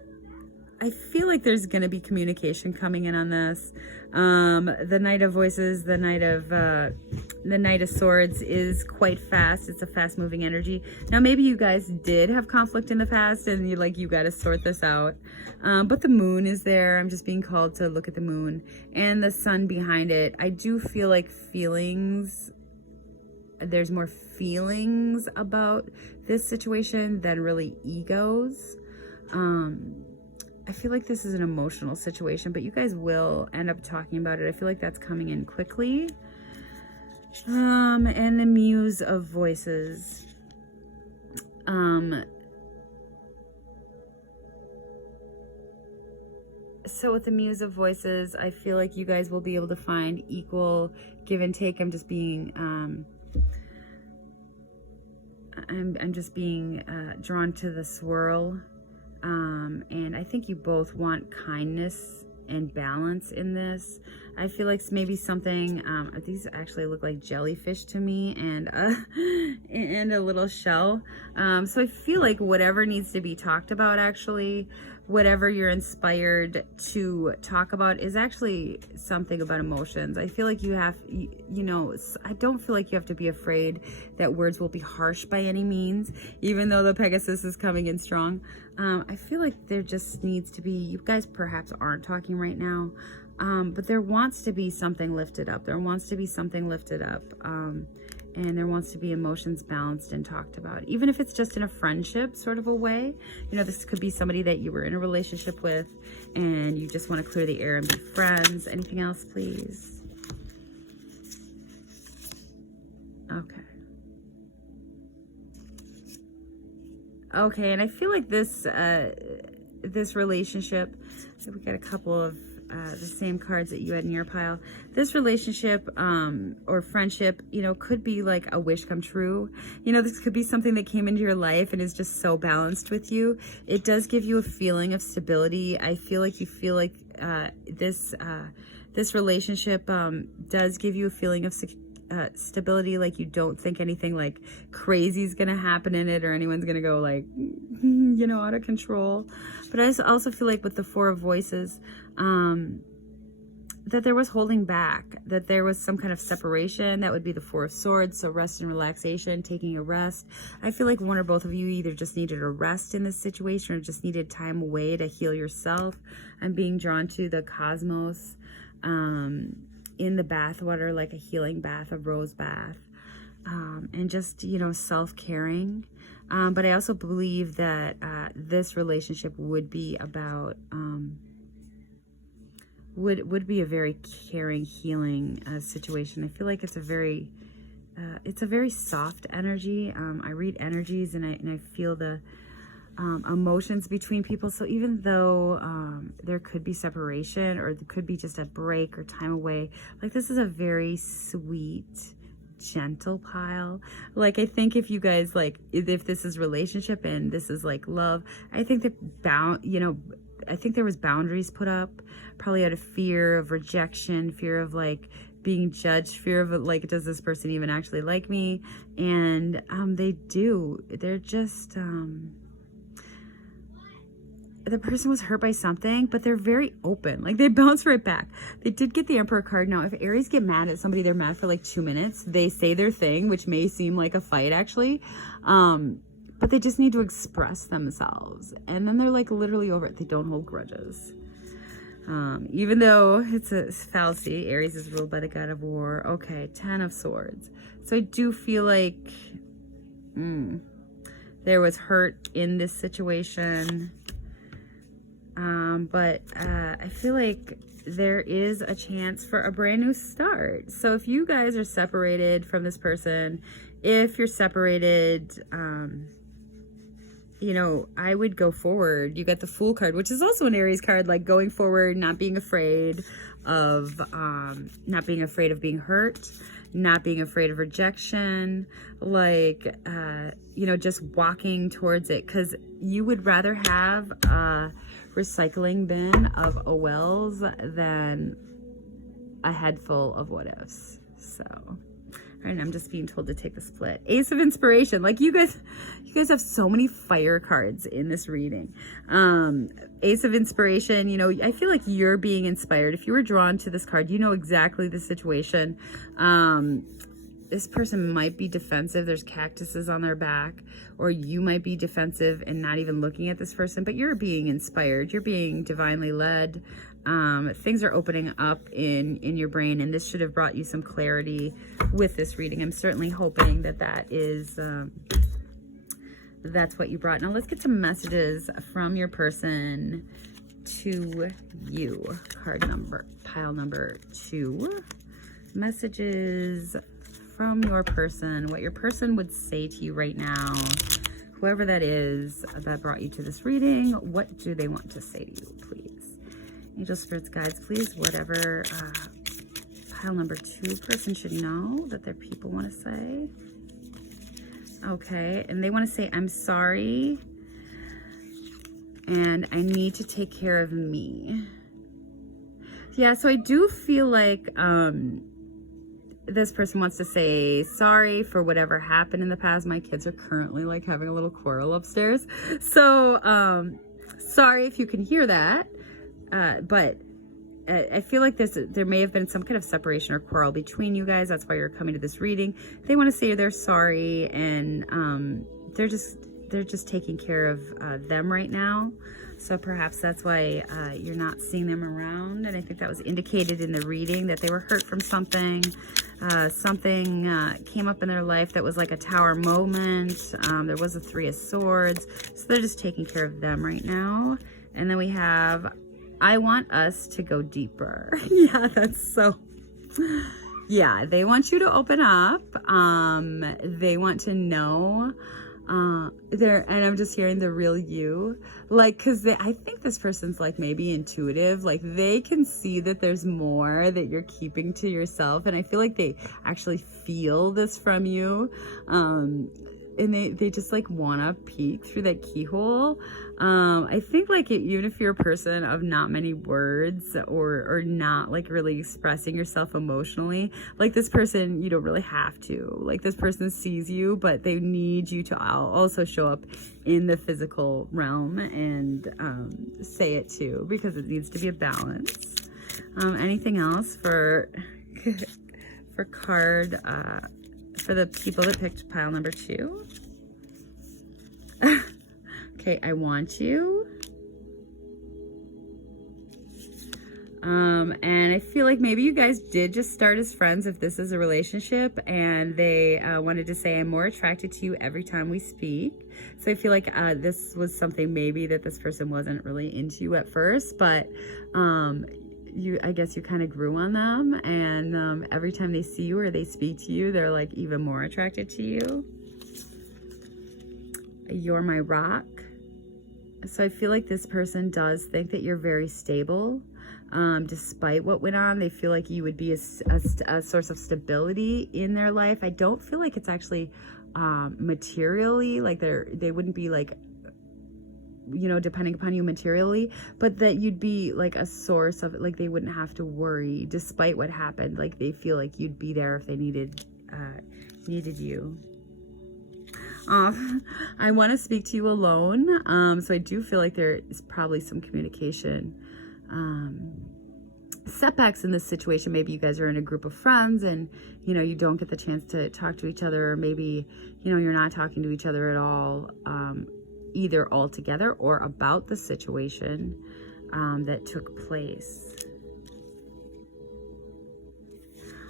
I feel like there's going to be communication coming in on this. The Knight of Voices, the Knight of Swords is quite fast. It's a fast moving energy. Now, maybe you guys did have conflict in the past and you got to sort this out. But the moon is there. I'm just being called to look at the moon and the sun behind it. I do feel like there's more feelings about this situation than really egos. I feel like this is an emotional situation, but you guys will end up talking about it. I feel like that's coming in quickly. And the Muse of Voices. So with the Muse of Voices, I feel like you guys will be able to find equal give and take. I'm just being drawn to the swirl. And I think you both want kindness and balance in this. I feel like maybe something, these actually look like jellyfish to me, and a little shell. So I feel like whatever needs to be talked about, actually, whatever you're inspired to talk about is actually something about emotions. I feel like you have, I don't feel like you have to be afraid that words will be harsh by any means, even though the Pegasus is coming in strong. I feel like there just needs to be, you guys perhaps aren't talking right now, but there wants to be something lifted up. There wants to be something lifted up. And there wants to be emotions balanced and talked about, even if it's just in a friendship sort of a way. This could be somebody that you were in a relationship with and you just want to clear the air and be friends. Anything else, please? Okay. Okay, and I feel like this relationship, we got a couple of the same cards that you had in your pile. This relationship or friendship, could be like a wish come true. This could be something that came into your life and is just so balanced with you. It does give you a feeling of stability. I feel like you feel like this relationship does give you a feeling of stability, like you don't think anything like crazy is gonna happen in it or anyone's gonna go like out of control. But I also feel like with the Four of Voices, that there was holding back, that there was some kind of separation. That would be the Four of Swords, so rest and relaxation, taking a rest. I feel like one or both of you either just needed a rest in this situation or just needed time away to heal yourself. I'm being drawn to the cosmos in the bathwater, like a healing bath, a rose bath, and just, self-caring. But I also believe that this relationship would be about, would be a very caring, healing situation. I feel like it's a very soft energy. I read energies and I feel emotions between people. So even though there could be separation, or there could be just a break or time away, like this is a very sweet, gentle pile. Like I think if you guys, like if this is relationship and this is like love, I think that I think there was boundaries put up, probably out of fear of rejection, fear of like being judged, fear of like, does this person even actually like me? And they're just the person was hurt by something, but they're very open. Like they bounce right back. They did get the Emperor card. Now, if Aries get mad at somebody, they're mad for like 2 minutes. They say their thing, which may seem like a fight actually. But they just need to express themselves. And then they're like literally over it. They don't hold grudges. Even though it's a fallacy, Aries is ruled by the god of war. Okay, 10 of Swords. So I do feel like there was hurt in this situation. But I feel like there is a chance for a brand new start. So if you guys are separated from this person, if you're separated, I would go forward. You get the Fool card, which is also an Aries card, like going forward, not being afraid of being hurt, not being afraid of rejection, like, just walking towards it. Because you would rather have a recycling bin of wells than a head full of what ifs. So, and I'm just being told to take the split. Ace of Inspiration. Like you guys have so many fire cards in this reading. Ace of Inspiration, I feel like you're being inspired. If you were drawn to this card, you know exactly the situation. This person might be defensive. There's cactuses on their back, or you might be defensive and not even looking at this person, but you're being inspired. You're being divinely led. Things are opening up in your brain, and this should have brought you some clarity with this reading. I'm certainly hoping that is that's what you brought. Now let's get some messages from your person to you. Pile number 2. Messages from your person, what your person would say to you right now. Whoever that is that brought you to this reading, what do they want to say to you, please? Angel, spirits, guides, please, whatever pile number 2 person should know that their people want to say. Okay, and they want to say, I'm sorry, and I need to take care of me. Yeah, so I do feel like this person wants to say sorry for whatever happened in the past. My kids are currently like having a little quarrel upstairs. So sorry if you can hear that. But I feel like there may have been some kind of separation or quarrel between you guys. That's why you're coming to this reading. They want to say they're sorry, and they're just taking care of them right now. So perhaps that's why you're not seeing them around. And I think that was indicated in the reading, that they were hurt from something. Something came up in their life that was like a tower moment. There was a 3 of Swords. So they're just taking care of them right now. And then we have, I want us to go deeper. Yeah, that's so... Yeah, they want you to open up. They want to know... and I'm just hearing the real you, like, because I think this person's like maybe intuitive, like they can see that there's more that you're keeping to yourself, and I feel like they actually feel this from you, and they just like want to peek through that keyhole. I think like even if you're a person of not many words, or not like really expressing yourself emotionally, like this person, you don't really have to. Like this person sees you, but they need you to also show up in the physical realm and say it too, because it needs to be a balance. Anything else for card for the people that picked pile number 2? Okay, I want you. And I feel like maybe you guys did just start as friends if this is a relationship, and they wanted to say, I'm more attracted to you every time we speak. So I feel like this was something maybe that this person wasn't really into you at first, but I guess you kind of grew on them, and every time they see you or they speak to you, they're like even more attracted to you. You're my rock. So I feel like this person does think that you're very stable. Despite what went on, they feel like you would be a source of stability in their life. I don't feel like it's actually materially, like they wouldn't be like, you know, depending upon you materially, but that you'd be like a source of, like, they wouldn't have to worry despite what happened. Like, they feel like you'd be there if they needed you. I want to speak to you alone. So I do feel like there is probably some communication setbacks in this situation. Maybe you guys are in a group of friends and, you know, you don't get the chance to talk to each other, or maybe, you know, you're not talking to each other at all, either altogether or about the situation that took place.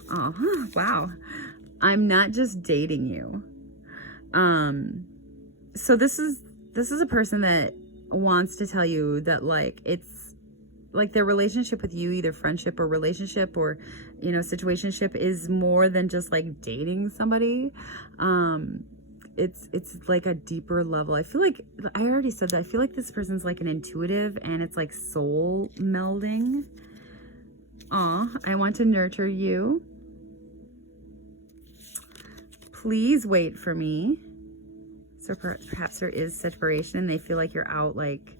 Oh, wow. I'm not just dating you. So this is a person that wants to tell you that, like, it's like their relationship with you, either friendship or relationship or, you know, situationship, is more than just like dating somebody. It's like a deeper level. I feel like, I already said that, I feel like this person's like an intuitive, and it's like soul melding. I want to nurture you. Please wait for me. So perhaps there is separation and they feel like you're out, like,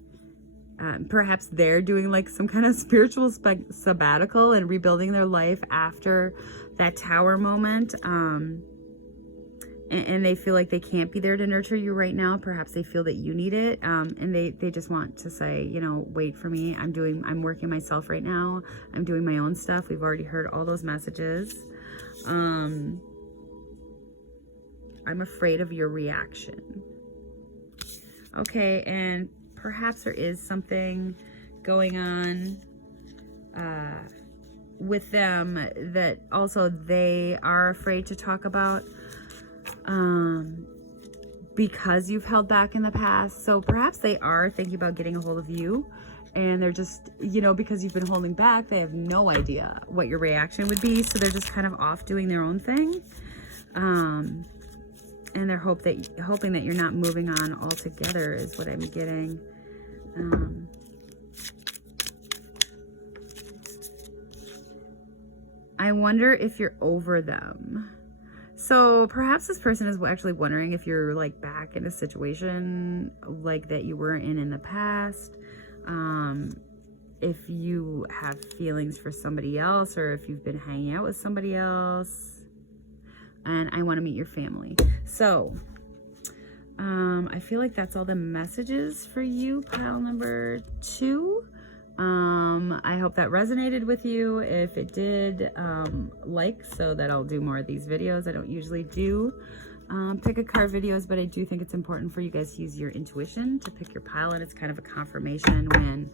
perhaps they're doing like some kind of spiritual sabbatical and rebuilding their life after that tower moment. And they feel like they can't be there to nurture you right now. Perhaps they feel that you need it. And they just want to say, you know, wait for me. I'm working myself right now. I'm doing my own stuff. We've already heard all those messages. I'm afraid of your reaction. Okay, and perhaps there is something going on with them that also they are afraid to talk about because you've held back in the past. So perhaps they are thinking about getting a hold of you, and they're just, you know, because you've been holding back, they have no idea what your reaction would be. So they're just kind of off doing their own thing. And they're hoping that you're not moving on altogether is what I'm getting. I wonder if you're over them. So perhaps this person is actually wondering if you're like back in a situation like that you were in the past. If you have feelings for somebody else, or if you've been hanging out with somebody else. And I want to meet your family. So, I feel like that's all the messages for you, pile number 2. I hope that resonated with you. If it did, like, so that I'll do more of these videos. I don't usually do pick a card videos, but I do think it's important for you guys to use your intuition to pick your pile, and it's kind of a confirmation when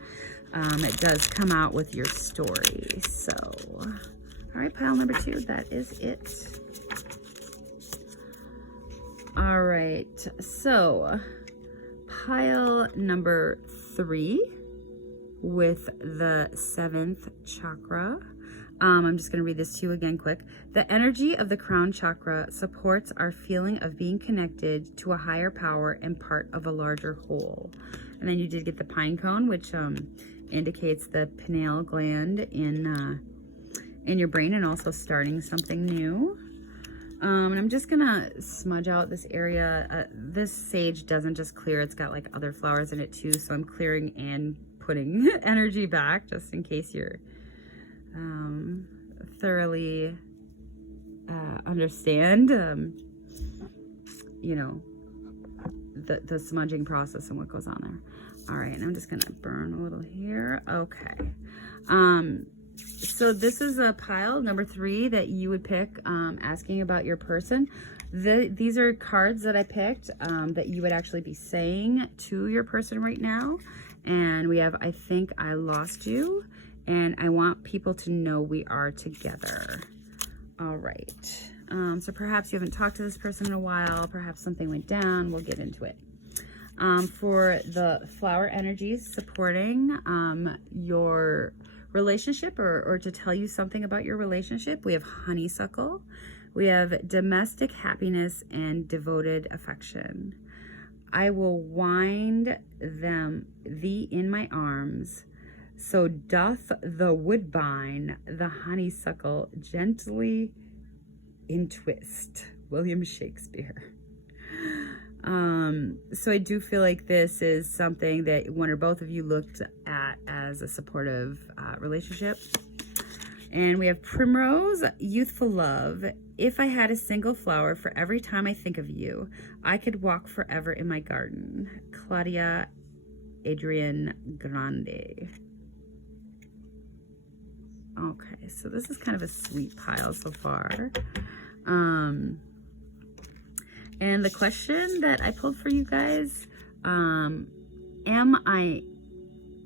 it does come out with your story. So, all right, pile number 2, that is it. All right, so pile number 3 with the 7th chakra. I'm just going to read this to you again quick. The energy of the crown chakra supports our feeling of being connected to a higher power and part of a larger whole. And then you did get the pine cone, which indicates the pineal gland in your brain, and also starting something new. And I'm just gonna smudge out this area. This sage doesn't just clear, it's got like other flowers in it too, so I'm clearing and putting energy back just in case you're thoroughly understand you know, the smudging process and what goes on there. All right, and I'm just gonna burn a little here. Okay. So this is a pile number 3 that you would pick, asking about your person. These are cards that I picked that you would actually be saying to your person right now. And we have, I think I lost you, and I want people to know we are together. All right. So perhaps you haven't talked to this person in a while. Perhaps something went down. We'll get into it. For the flower energies supporting your relationship, or to tell you something about your relationship, we have honeysuckle, we have domestic happiness and devoted affection. I will wind thee in my arms, so doth the woodbine the honeysuckle gently entwist. William Shakespeare. So I do feel like this is something that one or both of you looked at as a supportive relationship. And we have Primrose, youthful love. If I had a single flower for every time I think of you, I could walk forever in my garden. Claudia Adrian Grande. Okay, so this is kind of a sweet pile so far. And the question that I pulled for you guys, am I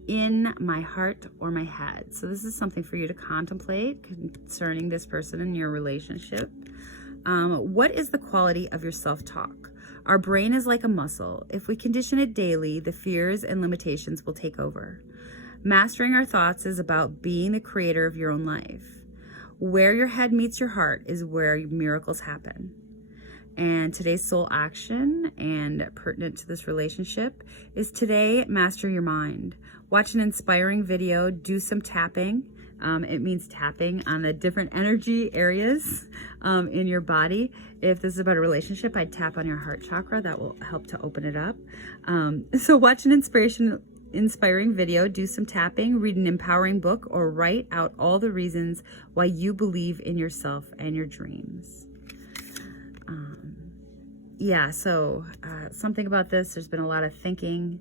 in my heart or my head? So this is something for you to contemplate concerning this person in your relationship. What is the quality of your self-talk? Our brain is like a muscle. If we condition it daily, the fears and limitations will take over. Mastering our thoughts is about being the creator of your own life. Where your head meets your heart is where miracles happen. And today's soul action and pertinent to this relationship is today, master your mind. Watch an inspiring video, do some tapping. It means tapping on the different energy areas in your body. If this is about a relationship, I'd tap on your heart chakra. That will help to open it up. So watch an inspiring video, do some tapping, read an empowering book, or write out all the reasons why you believe in yourself and your dreams. Yeah, so something about this, there's been a lot of thinking,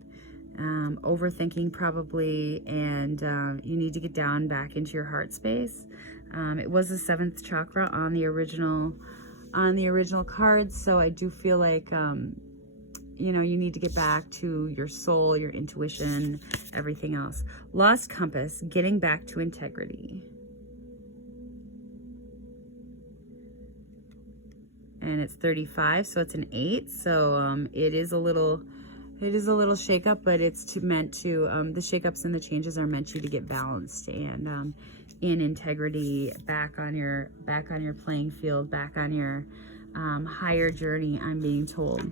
overthinking probably, and you need to get down back into your heart space. It was the 7th chakra on the original cards, so I do feel like you know, you need to get back to your soul, your intuition, everything else. Lost compass, getting back to integrity. And it's 35, so it's an 8. So it is a little shake-up, but it's meant to, the shake-ups and the changes are meant you to get balanced and in integrity, back on your playing field, back on your higher journey, I'm being told.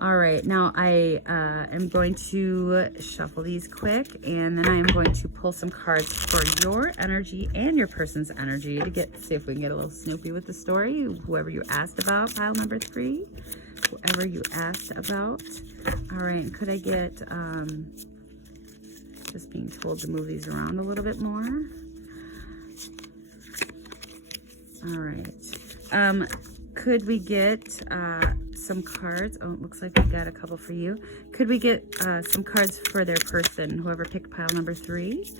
All right, now I am going to shuffle these quick, and then I am going to pull some cards for your energy and your person's energy to see if we can get a little snoopy with the story. Whoever you asked about, pile number 3, whoever you asked about. All right, could I get, just being told to move these around a little bit more. All right, could we get some cards? Oh, it looks like we got a couple for you. Could we get some cards for their person? Whoever picked pile number 3.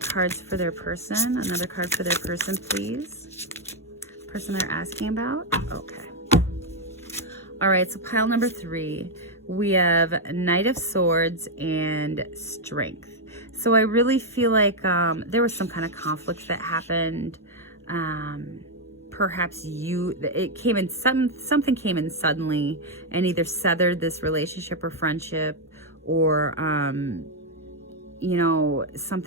Cards for their person. Another card for their person, please. Person they're asking about. Okay. All right, so pile number 3. We have Knight of Swords and Strength. So I really feel like there was some kind of conflict that happened. Perhaps something came in suddenly and either severed this relationship or friendship, or you know, some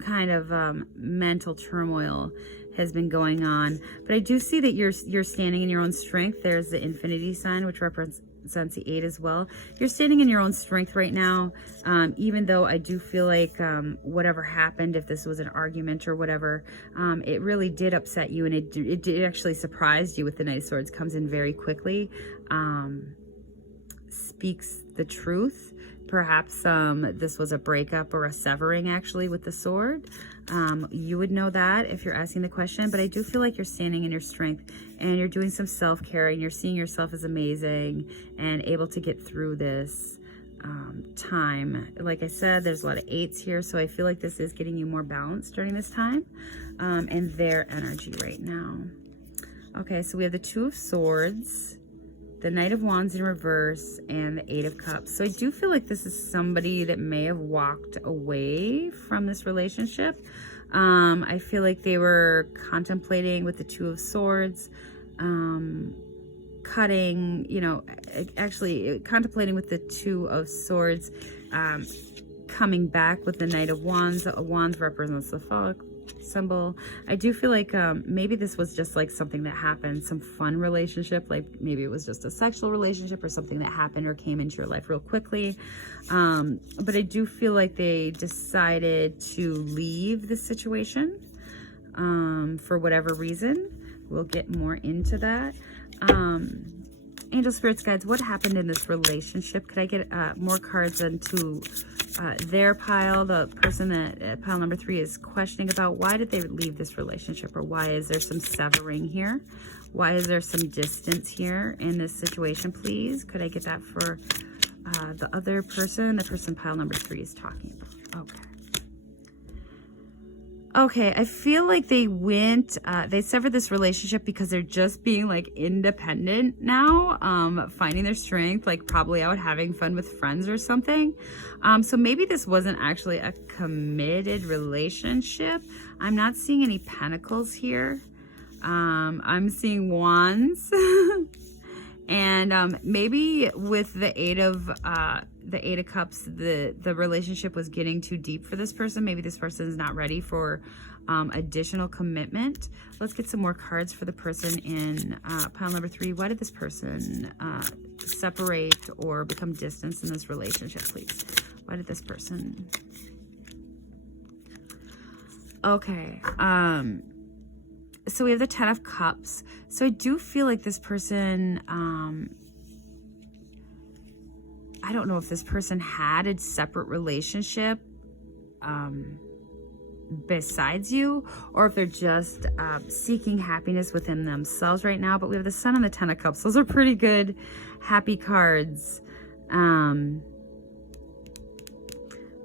kind of mental turmoil has been going on. But I do see that you're standing in your own strength. There's the infinity sign, which represents the 8 as well. You're standing in your own strength right now, even though I do feel like whatever happened, if this was an argument or whatever, it really did upset you, and it did actually surprised you with the Knight of Swords. Comes in very quickly, speaks the truth. Perhaps this was a breakup or a severing actually with the sword. You would know that if you're asking the question, but I do feel like you're standing in your strength and you're doing some self-care and you're seeing yourself as amazing and able to get through this time. Like I said, there's a lot of 8s here, so I feel like this is getting you more balanced during this time and their energy right now. Okay, so we have the 2 of Swords, the Knight of Wands in reverse, and the 8 of Cups. So I do feel like this is somebody that may have walked away from this relationship. I feel like they were contemplating with the 2 of Swords, cutting, you know, actually contemplating with the 2 of Swords, coming back with the Knight of Wands. Wands represents the symbol. I do feel like maybe this was just like something that happened, some fun relationship, like maybe it was just a sexual relationship or something that happened or came into your life real quickly. But I do feel like they decided to leave the situation for whatever reason. We'll get more into that. Angel Spirits Guides, what happened in this relationship? Could I get more cards into their pile, the person that pile number 3 is questioning about? Why did they leave this relationship, or why is there some severing here? Why is there some distance here in this situation, please? Could I get that for the other person, the person pile number 3 is talking about? Okay. Okay, I feel like they went, they severed this relationship because they're just being like independent now, finding their strength, like probably out having fun with friends or something. So maybe this wasn't actually a committed relationship. I'm not seeing any pentacles here. I'm seeing wands. And maybe with the Eight of Cups, the relationship was getting too deep for this person. Maybe this person is not ready for additional commitment. Let's get some more cards for the person in pile number 3. Why did this person separate or become distant in this relationship, please? Why did this person? Okay. So we have the 10 of Cups. So I do feel like this person, I don't know if this person had a separate relationship besides you, or if they're just seeking happiness within themselves right now. But we have the Sun and the 10 of Cups. Those are pretty good, happy cards.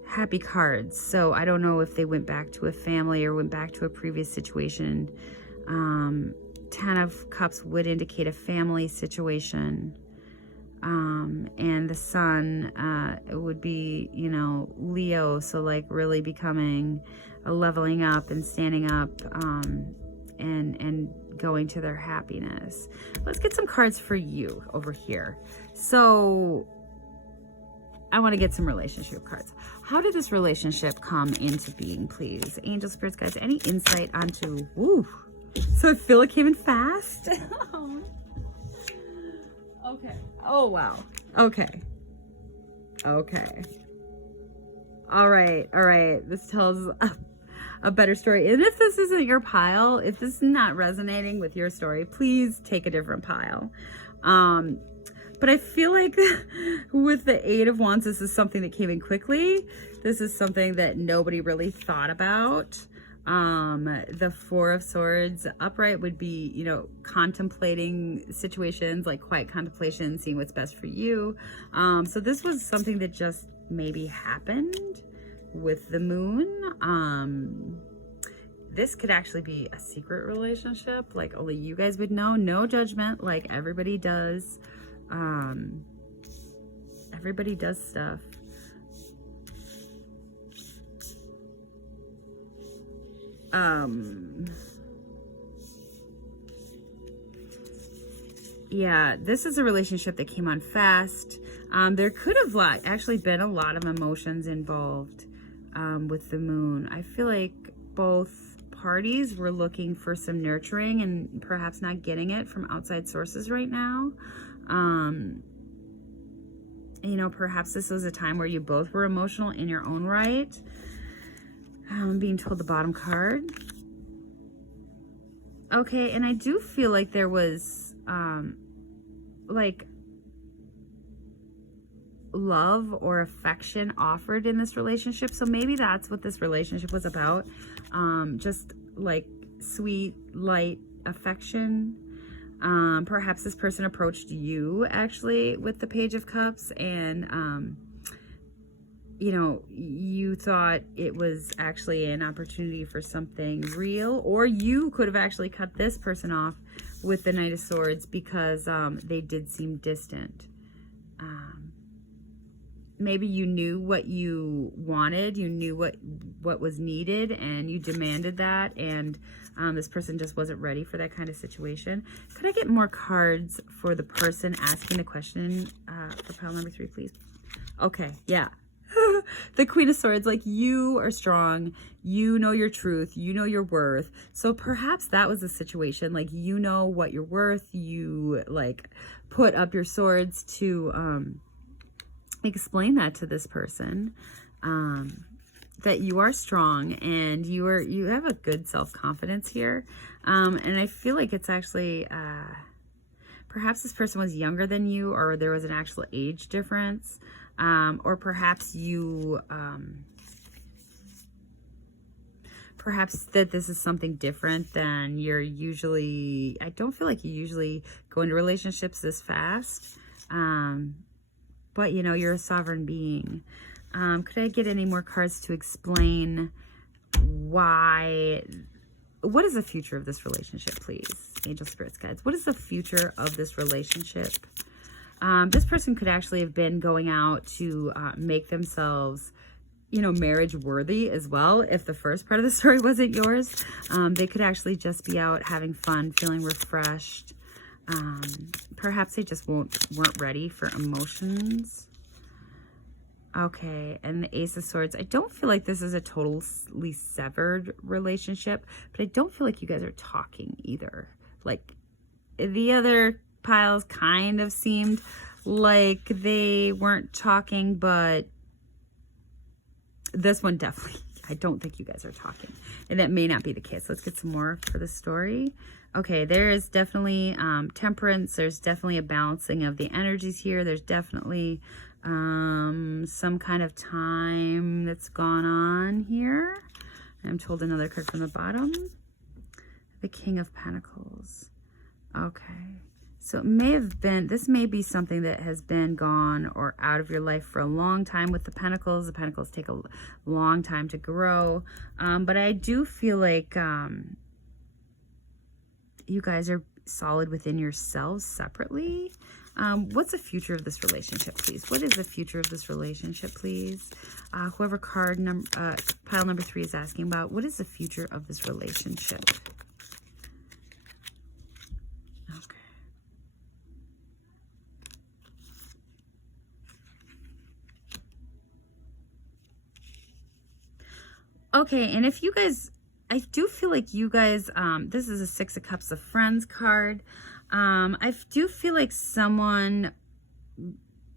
Happy cards. So I don't know if they went back to a family or went back to a previous situation. 10 of Cups would indicate a family situation. And the Sun it would be, you know, Leo, so like really becoming a leveling up and standing up and going to their happiness. Let's get some cards for you over here. So I want to get some relationship cards. How did this relationship come into being, please? Angel Spirits Guides, any insight onto, woo. So I feel it came in fast. Okay. Oh, wow. Okay. Okay. All right. All right. This tells a better story. And if this isn't your pile, if this is not resonating with your story, please take a different pile. But I feel like with the 8 of Wands, this is something that came in quickly. This is something that nobody really thought about. The 4 of Swords upright would be, you know, contemplating situations, like quiet contemplation, seeing what's best for you. So this was something that just maybe happened with the Moon. This could actually be a secret relationship, like only you guys would know. No judgment, like everybody does. Everybody does stuff. Yeah, this is a relationship that came on fast. There could have actually been a lot of emotions involved with the Moon. I feel like both parties were looking for some nurturing and perhaps not getting it from outside sources right now. You know, perhaps this was a time where you both were emotional in your own right. I'm being told the bottom card. Okay, and I do feel like there was like love or affection offered in this relationship. So maybe that's what this relationship was about. Just like sweet, light affection. Perhaps this person approached you actually with the Page of Cups, and you know, you thought it was actually an opportunity for something real, or you could have actually cut this person off with the Knight of Swords because they did seem distant. Maybe you knew what you wanted, you knew what was needed, and you demanded that, and this person just wasn't ready for that kind of situation. Could I get more cards for the person asking the question for pile number 3, please? Okay, yeah. the Queen of Swords, like, you are strong, you know your truth, you know your worth. So perhaps that was a situation, like, you know what you're worth, you like put up your swords to explain that to this person, that you are strong and you have a good self-confidence here. And I feel like it's actually perhaps this person was younger than you, or there was an actual age difference, or perhaps you perhaps that this is something different than you're usually. I don't feel like you usually go into relationships this fast, but you know, you're a sovereign being. Could I get any more cards to explain why? What is the future of this relationship, please? Angel, spirits, guides. What is the future of this relationship? This person could actually have been going out to make themselves, you know, marriage worthy as well. If the first part of the story wasn't yours, they could actually just be out having fun, feeling refreshed. Perhaps they just weren't ready for emotions. Okay, and the Ace of Swords. I don't feel like this is a totally severed relationship, but I don't feel like you guys are talking either. Like, the other piles kind of seemed like they weren't talking, but this one definitely, I don't think you guys are talking. And that may not be the case. Let's get some more for the story. Okay, there is definitely temperance. There's definitely a balancing of the energies here. There's definitely some kind of time that's gone on here. I'm told another card from the bottom. The King of Pentacles. Okay. So it may have been, this may be something that has been gone or out of your life for a long time with the Pentacles. The Pentacles take a long time to grow. But I do feel like you guys are solid within yourselves separately. What's the future of this relationship, please? What is the future of this relationship, please? Whoever card pile number 3 is asking about, what is the future of this relationship? Okay. Okay, and if you guys, I do feel like you guys, this is a 6 of Cups of Friends card. I do feel like someone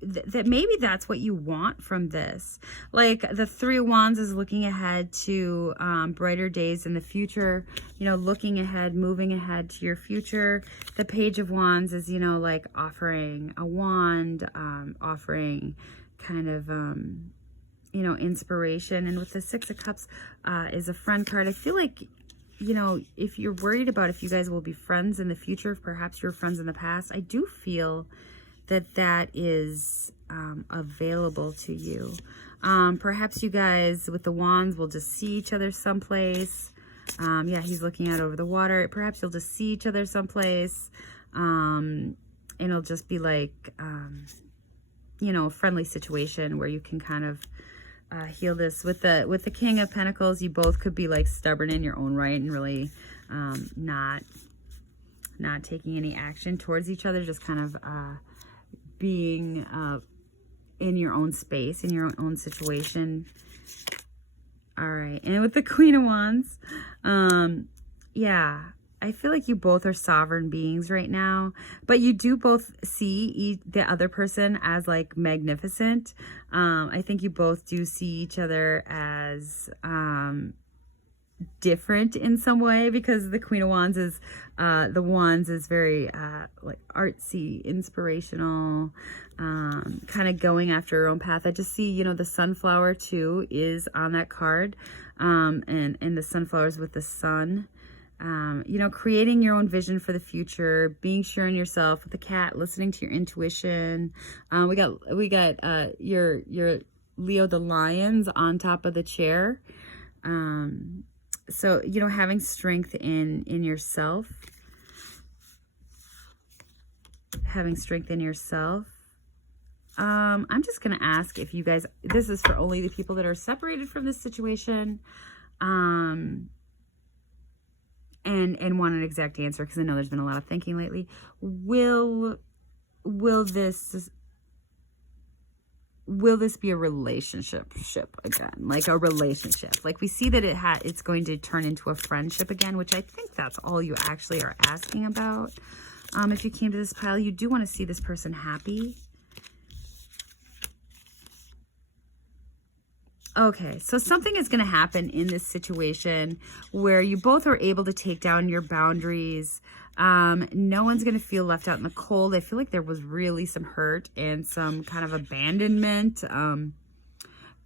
that maybe that's what you want from this. Like the 3 of Wands is looking ahead to brighter days in the future, you know, looking ahead, moving ahead to your future. The Page of Wands is, you know, like offering a wand, offering kind of, you know, inspiration. And with the 6 of Cups is a friend card. I feel like, you know, if you're worried about if you guys will be friends in the future, if perhaps you're friends in the past, I do feel that that is available to you. Perhaps you guys with the wands will just see each other someplace. Yeah, he's looking out over the water. Perhaps you'll just see each other someplace. And it'll just be like, you know, a friendly situation where you can kind of heal this. With the King of Pentacles, you both could be like stubborn in your own right and really not taking any action towards each other, just kind of being in your own space, in your own situation. All right, and with the Queen of Wands, yeah, I feel like you both are sovereign beings right now, but you do both see the other person as like magnificent. I think you both do see each other as different in some way, because the Queen of Wands is very like artsy, inspirational, kind of going after her own path. I just see, you know, the sunflower too is on that card, and the sunflowers with the sun. You know, creating your own vision for the future, being sure in yourself. With the cat, listening to your intuition. We got your Leo the lions on top of the chair. So, you know, having strength in yourself. Having strength in yourself. I'm just going to ask if you guys, this is for only the people that are separated from this situation. And want an exact answer, because I know there's been a lot of thinking lately. Will this will this be a relationship again? Like a relationship. Like we see that it's going to turn into a friendship again, which I think that's all you actually are asking about. If you came to this pile, you do want to see this person happy. Okay, so something is going to happen in this situation where you both are able to take down your boundaries. No one's going to feel left out in the cold. I feel like there was really some hurt and some kind of abandonment,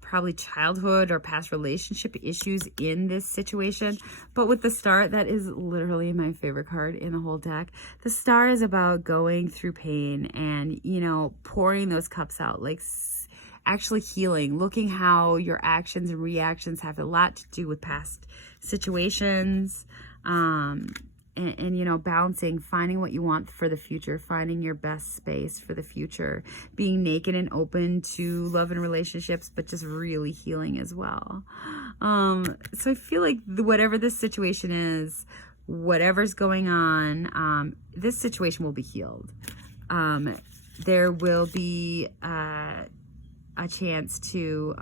probably childhood or past relationship issues in this situation. But with the Star, that is literally my favorite card in the whole deck. The Star is about going through pain and, you know, pouring those cups out, like actually healing, looking how your actions and reactions have a lot to do with past situations, and you know, balancing, finding what you want for the future, finding your best space for the future, being naked and open to love and relationships, but just really healing as well. So I feel like whatever this situation is, whatever's going on, this situation will be healed. There will be a chance to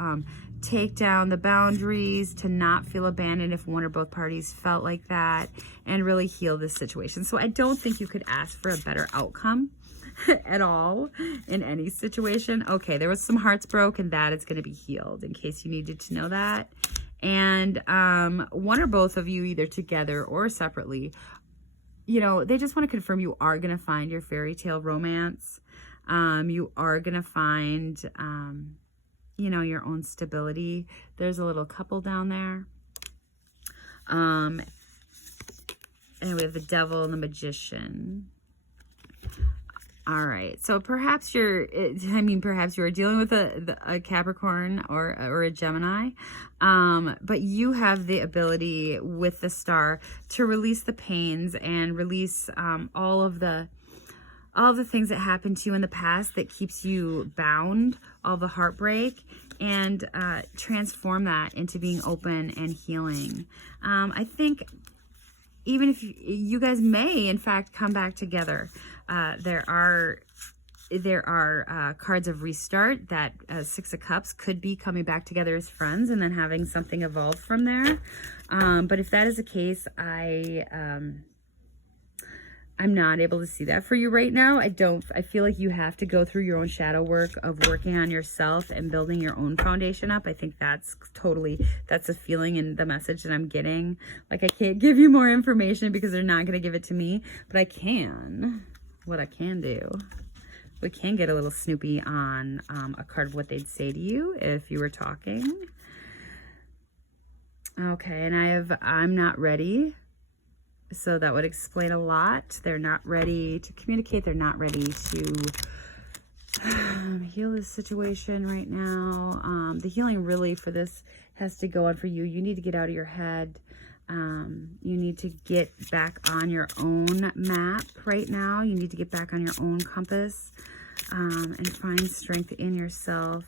take down the boundaries, to not feel abandoned if one or both parties felt like that, and really heal this situation. So I don't think you could ask for a better outcome at all in any situation. Okay, there was some hearts broken, that is going to be healed, in case you needed to know that. And one or both of you, either together or separately, you know, they just want to confirm you are going to find your fairy tale romance. You are going to find, you know, your own stability. There's a little couple down there. And we have the Devil and the Magician. All right. So perhaps perhaps you're dealing with a Capricorn or a Gemini. But you have the ability with the Star to release the pains and release all of the things that happened to you in the past that keeps you bound, all the heartbreak, and transform that into being open and healing. I think even if you guys may, in fact, come back together, there are cards of restart. That Six of Cups could be coming back together as friends and then having something evolve from there. But if that is the case, I'm not able to see that for you right now. I feel like you have to go through your own shadow work of working on yourself and building your own foundation up. I think that's a feeling and the message that I'm getting. Like, I can't give you more information because they're not going to give it to me, but I can. What I can do, we can get a little snoopy on a card of what they'd say to you if you were talking. Okay, and I'm not ready. So that would explain a lot. They're not ready to communicate. They're not ready to heal this situation right now. The healing really for this has to go on for you. You need to get out of your head. You need to get back on your own map right now. You need to get back on your own compass, and find strength in yourself.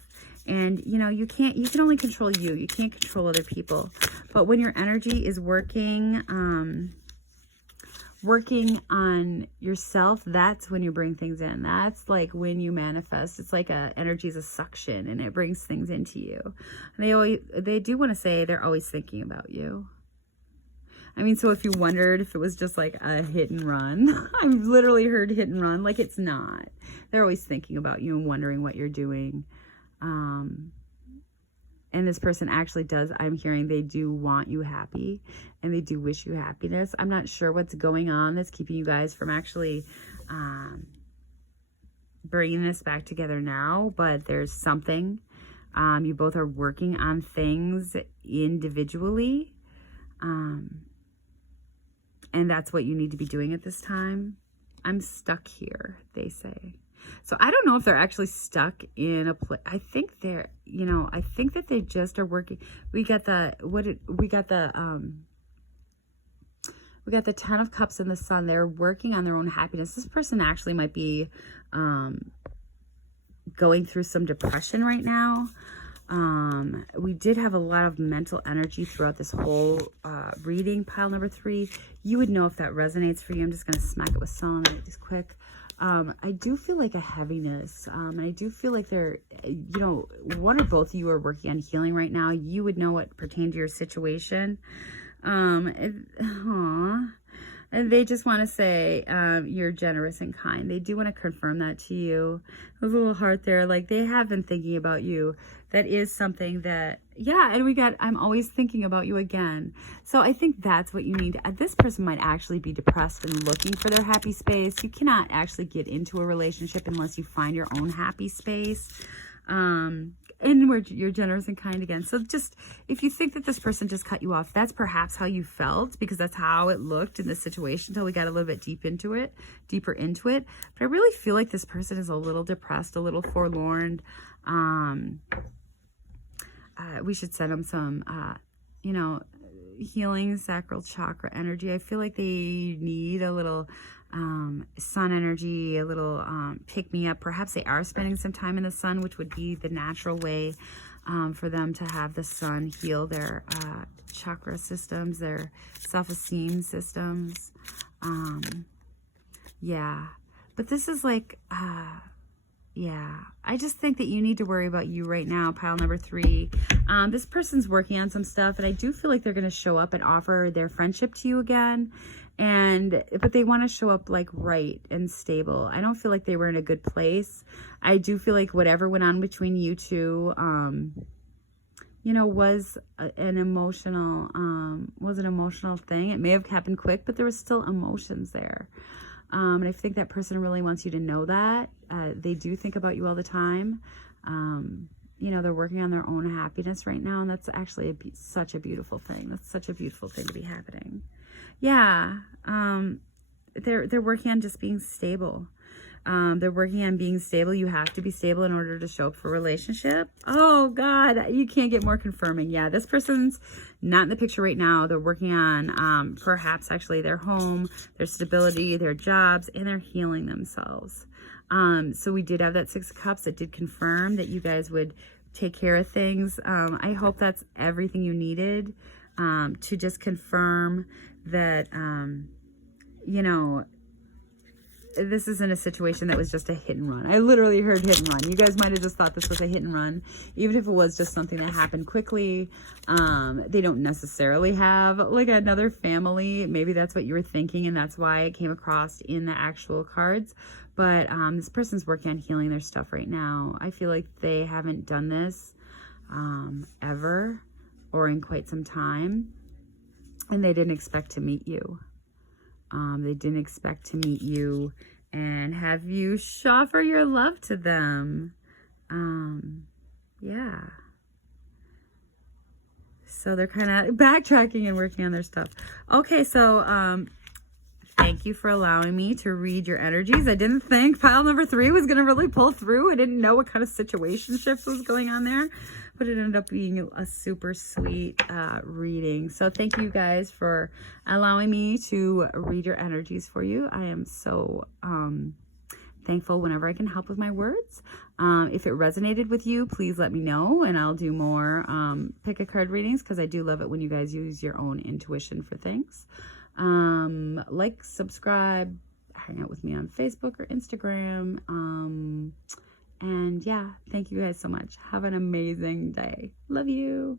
And, you know, you can only control you. You can't control other people. But when your energy is working on yourself, that's when you bring things in. That's like when you manifest. It's like energy is a suction, and it brings things into you. And they do want to say they're always thinking about you. I mean, so if you wondered if it was just like a hit and run, I've literally heard hit and run. Like, it's not. They're always thinking about you and wondering what you're doing. And this person actually does, I'm hearing they do want you happy and they do wish you happiness. I'm not sure what's going on that's keeping you guys from actually bringing this back together now, but there's something. You both are working on things individually. And that's what you need to be doing at this time. I'm stuck here, they say. So I don't know if they're actually stuck in a place. I think they're, you know, I think that they just are working. We got the Ten of Cups in the Sun. They're working on their own happiness. This person actually might be going through some depression right now. We did have a lot of mental energy throughout this whole reading. Pile number 3. You would know if that resonates for you. I'm just going to smack it with selenite just quick. I do feel like a heaviness. And I do feel like they're, you know, one or both of you are working on healing right now. You would know what pertained to your situation. And they just want to say you're generous and kind. They do want to confirm that to you. There's a little heart there. Like, they have been thinking about you. That is something that, yeah, and we got, I'm always thinking about you again. So I think that's what you need. This person might actually be depressed and looking for their happy space. You cannot actually get into a relationship unless you find your own happy space. And where you're generous and kind again. So just, if you think that this person just cut you off, that's perhaps how you felt, because that's how it looked in this situation until we got a little bit deeper into it. But I really feel like this person is a little depressed, a little forlorn. We should send them some, you know, healing sacral chakra energy. I feel like they need a little sun energy, a little pick me up. Perhaps they are spending some time in the sun, which would be the natural way for them to have the sun heal their chakra systems, their self-esteem systems. Yeah, but this is like, yeah, I just think that you need to worry about you right now, pile number 3. This person's working on some stuff, and I do feel like they're going to show up and offer their friendship to you again. But they want to show up like right and stable. I don't feel like they were in a good place. I do feel like whatever went on between you two, you know, was an emotional thing. It may have happened quick, but there was still emotions there. And I think that person really wants you to know that. They do think about you all the time. You know, they're working on their own happiness right now, and that's actually such a beautiful thing. That's such a beautiful thing to be happening. Yeah, they're working on just being stable. They're working on being stable. You have to be stable in order to show up for a relationship. Oh God, you can't get more confirming. Yeah, this person's not in the picture right now. They're working on perhaps actually their home, their stability, their jobs, and they're healing themselves. So we did have that 6 of Cups that did confirm that you guys would take care of things. I hope that's everything you needed to just confirm that, you know, this isn't a situation that was just a hit and run. I literally heard hit and run. You guys might have just thought this was a hit and run, even if it was just something that happened quickly. They don't necessarily have like another family. Maybe that's what you were thinking, and that's why it came across in the actual cards. But this person's working on healing their stuff right now. I feel like they haven't done this ever or in quite some time, and they didn't expect to meet you. They didn't expect to meet you and have you offer your love to them. Yeah. So they're kind of backtracking and working on their stuff. Okay, so thank you for allowing me to read your energies. I didn't think pile number 3 was going to really pull through. I didn't know what kind of situation shift was going on there, but it ended up being a super sweet reading. So thank you guys for allowing me to read your energies for you. I am so thankful whenever I can help with my words. If it resonated with you, please let me know, and I'll do more pick a card readings, because I do love it when you guys use your own intuition for things. Like, subscribe, hang out with me on Facebook or Instagram. And yeah, thank you guys so much. Have an amazing day. Love you.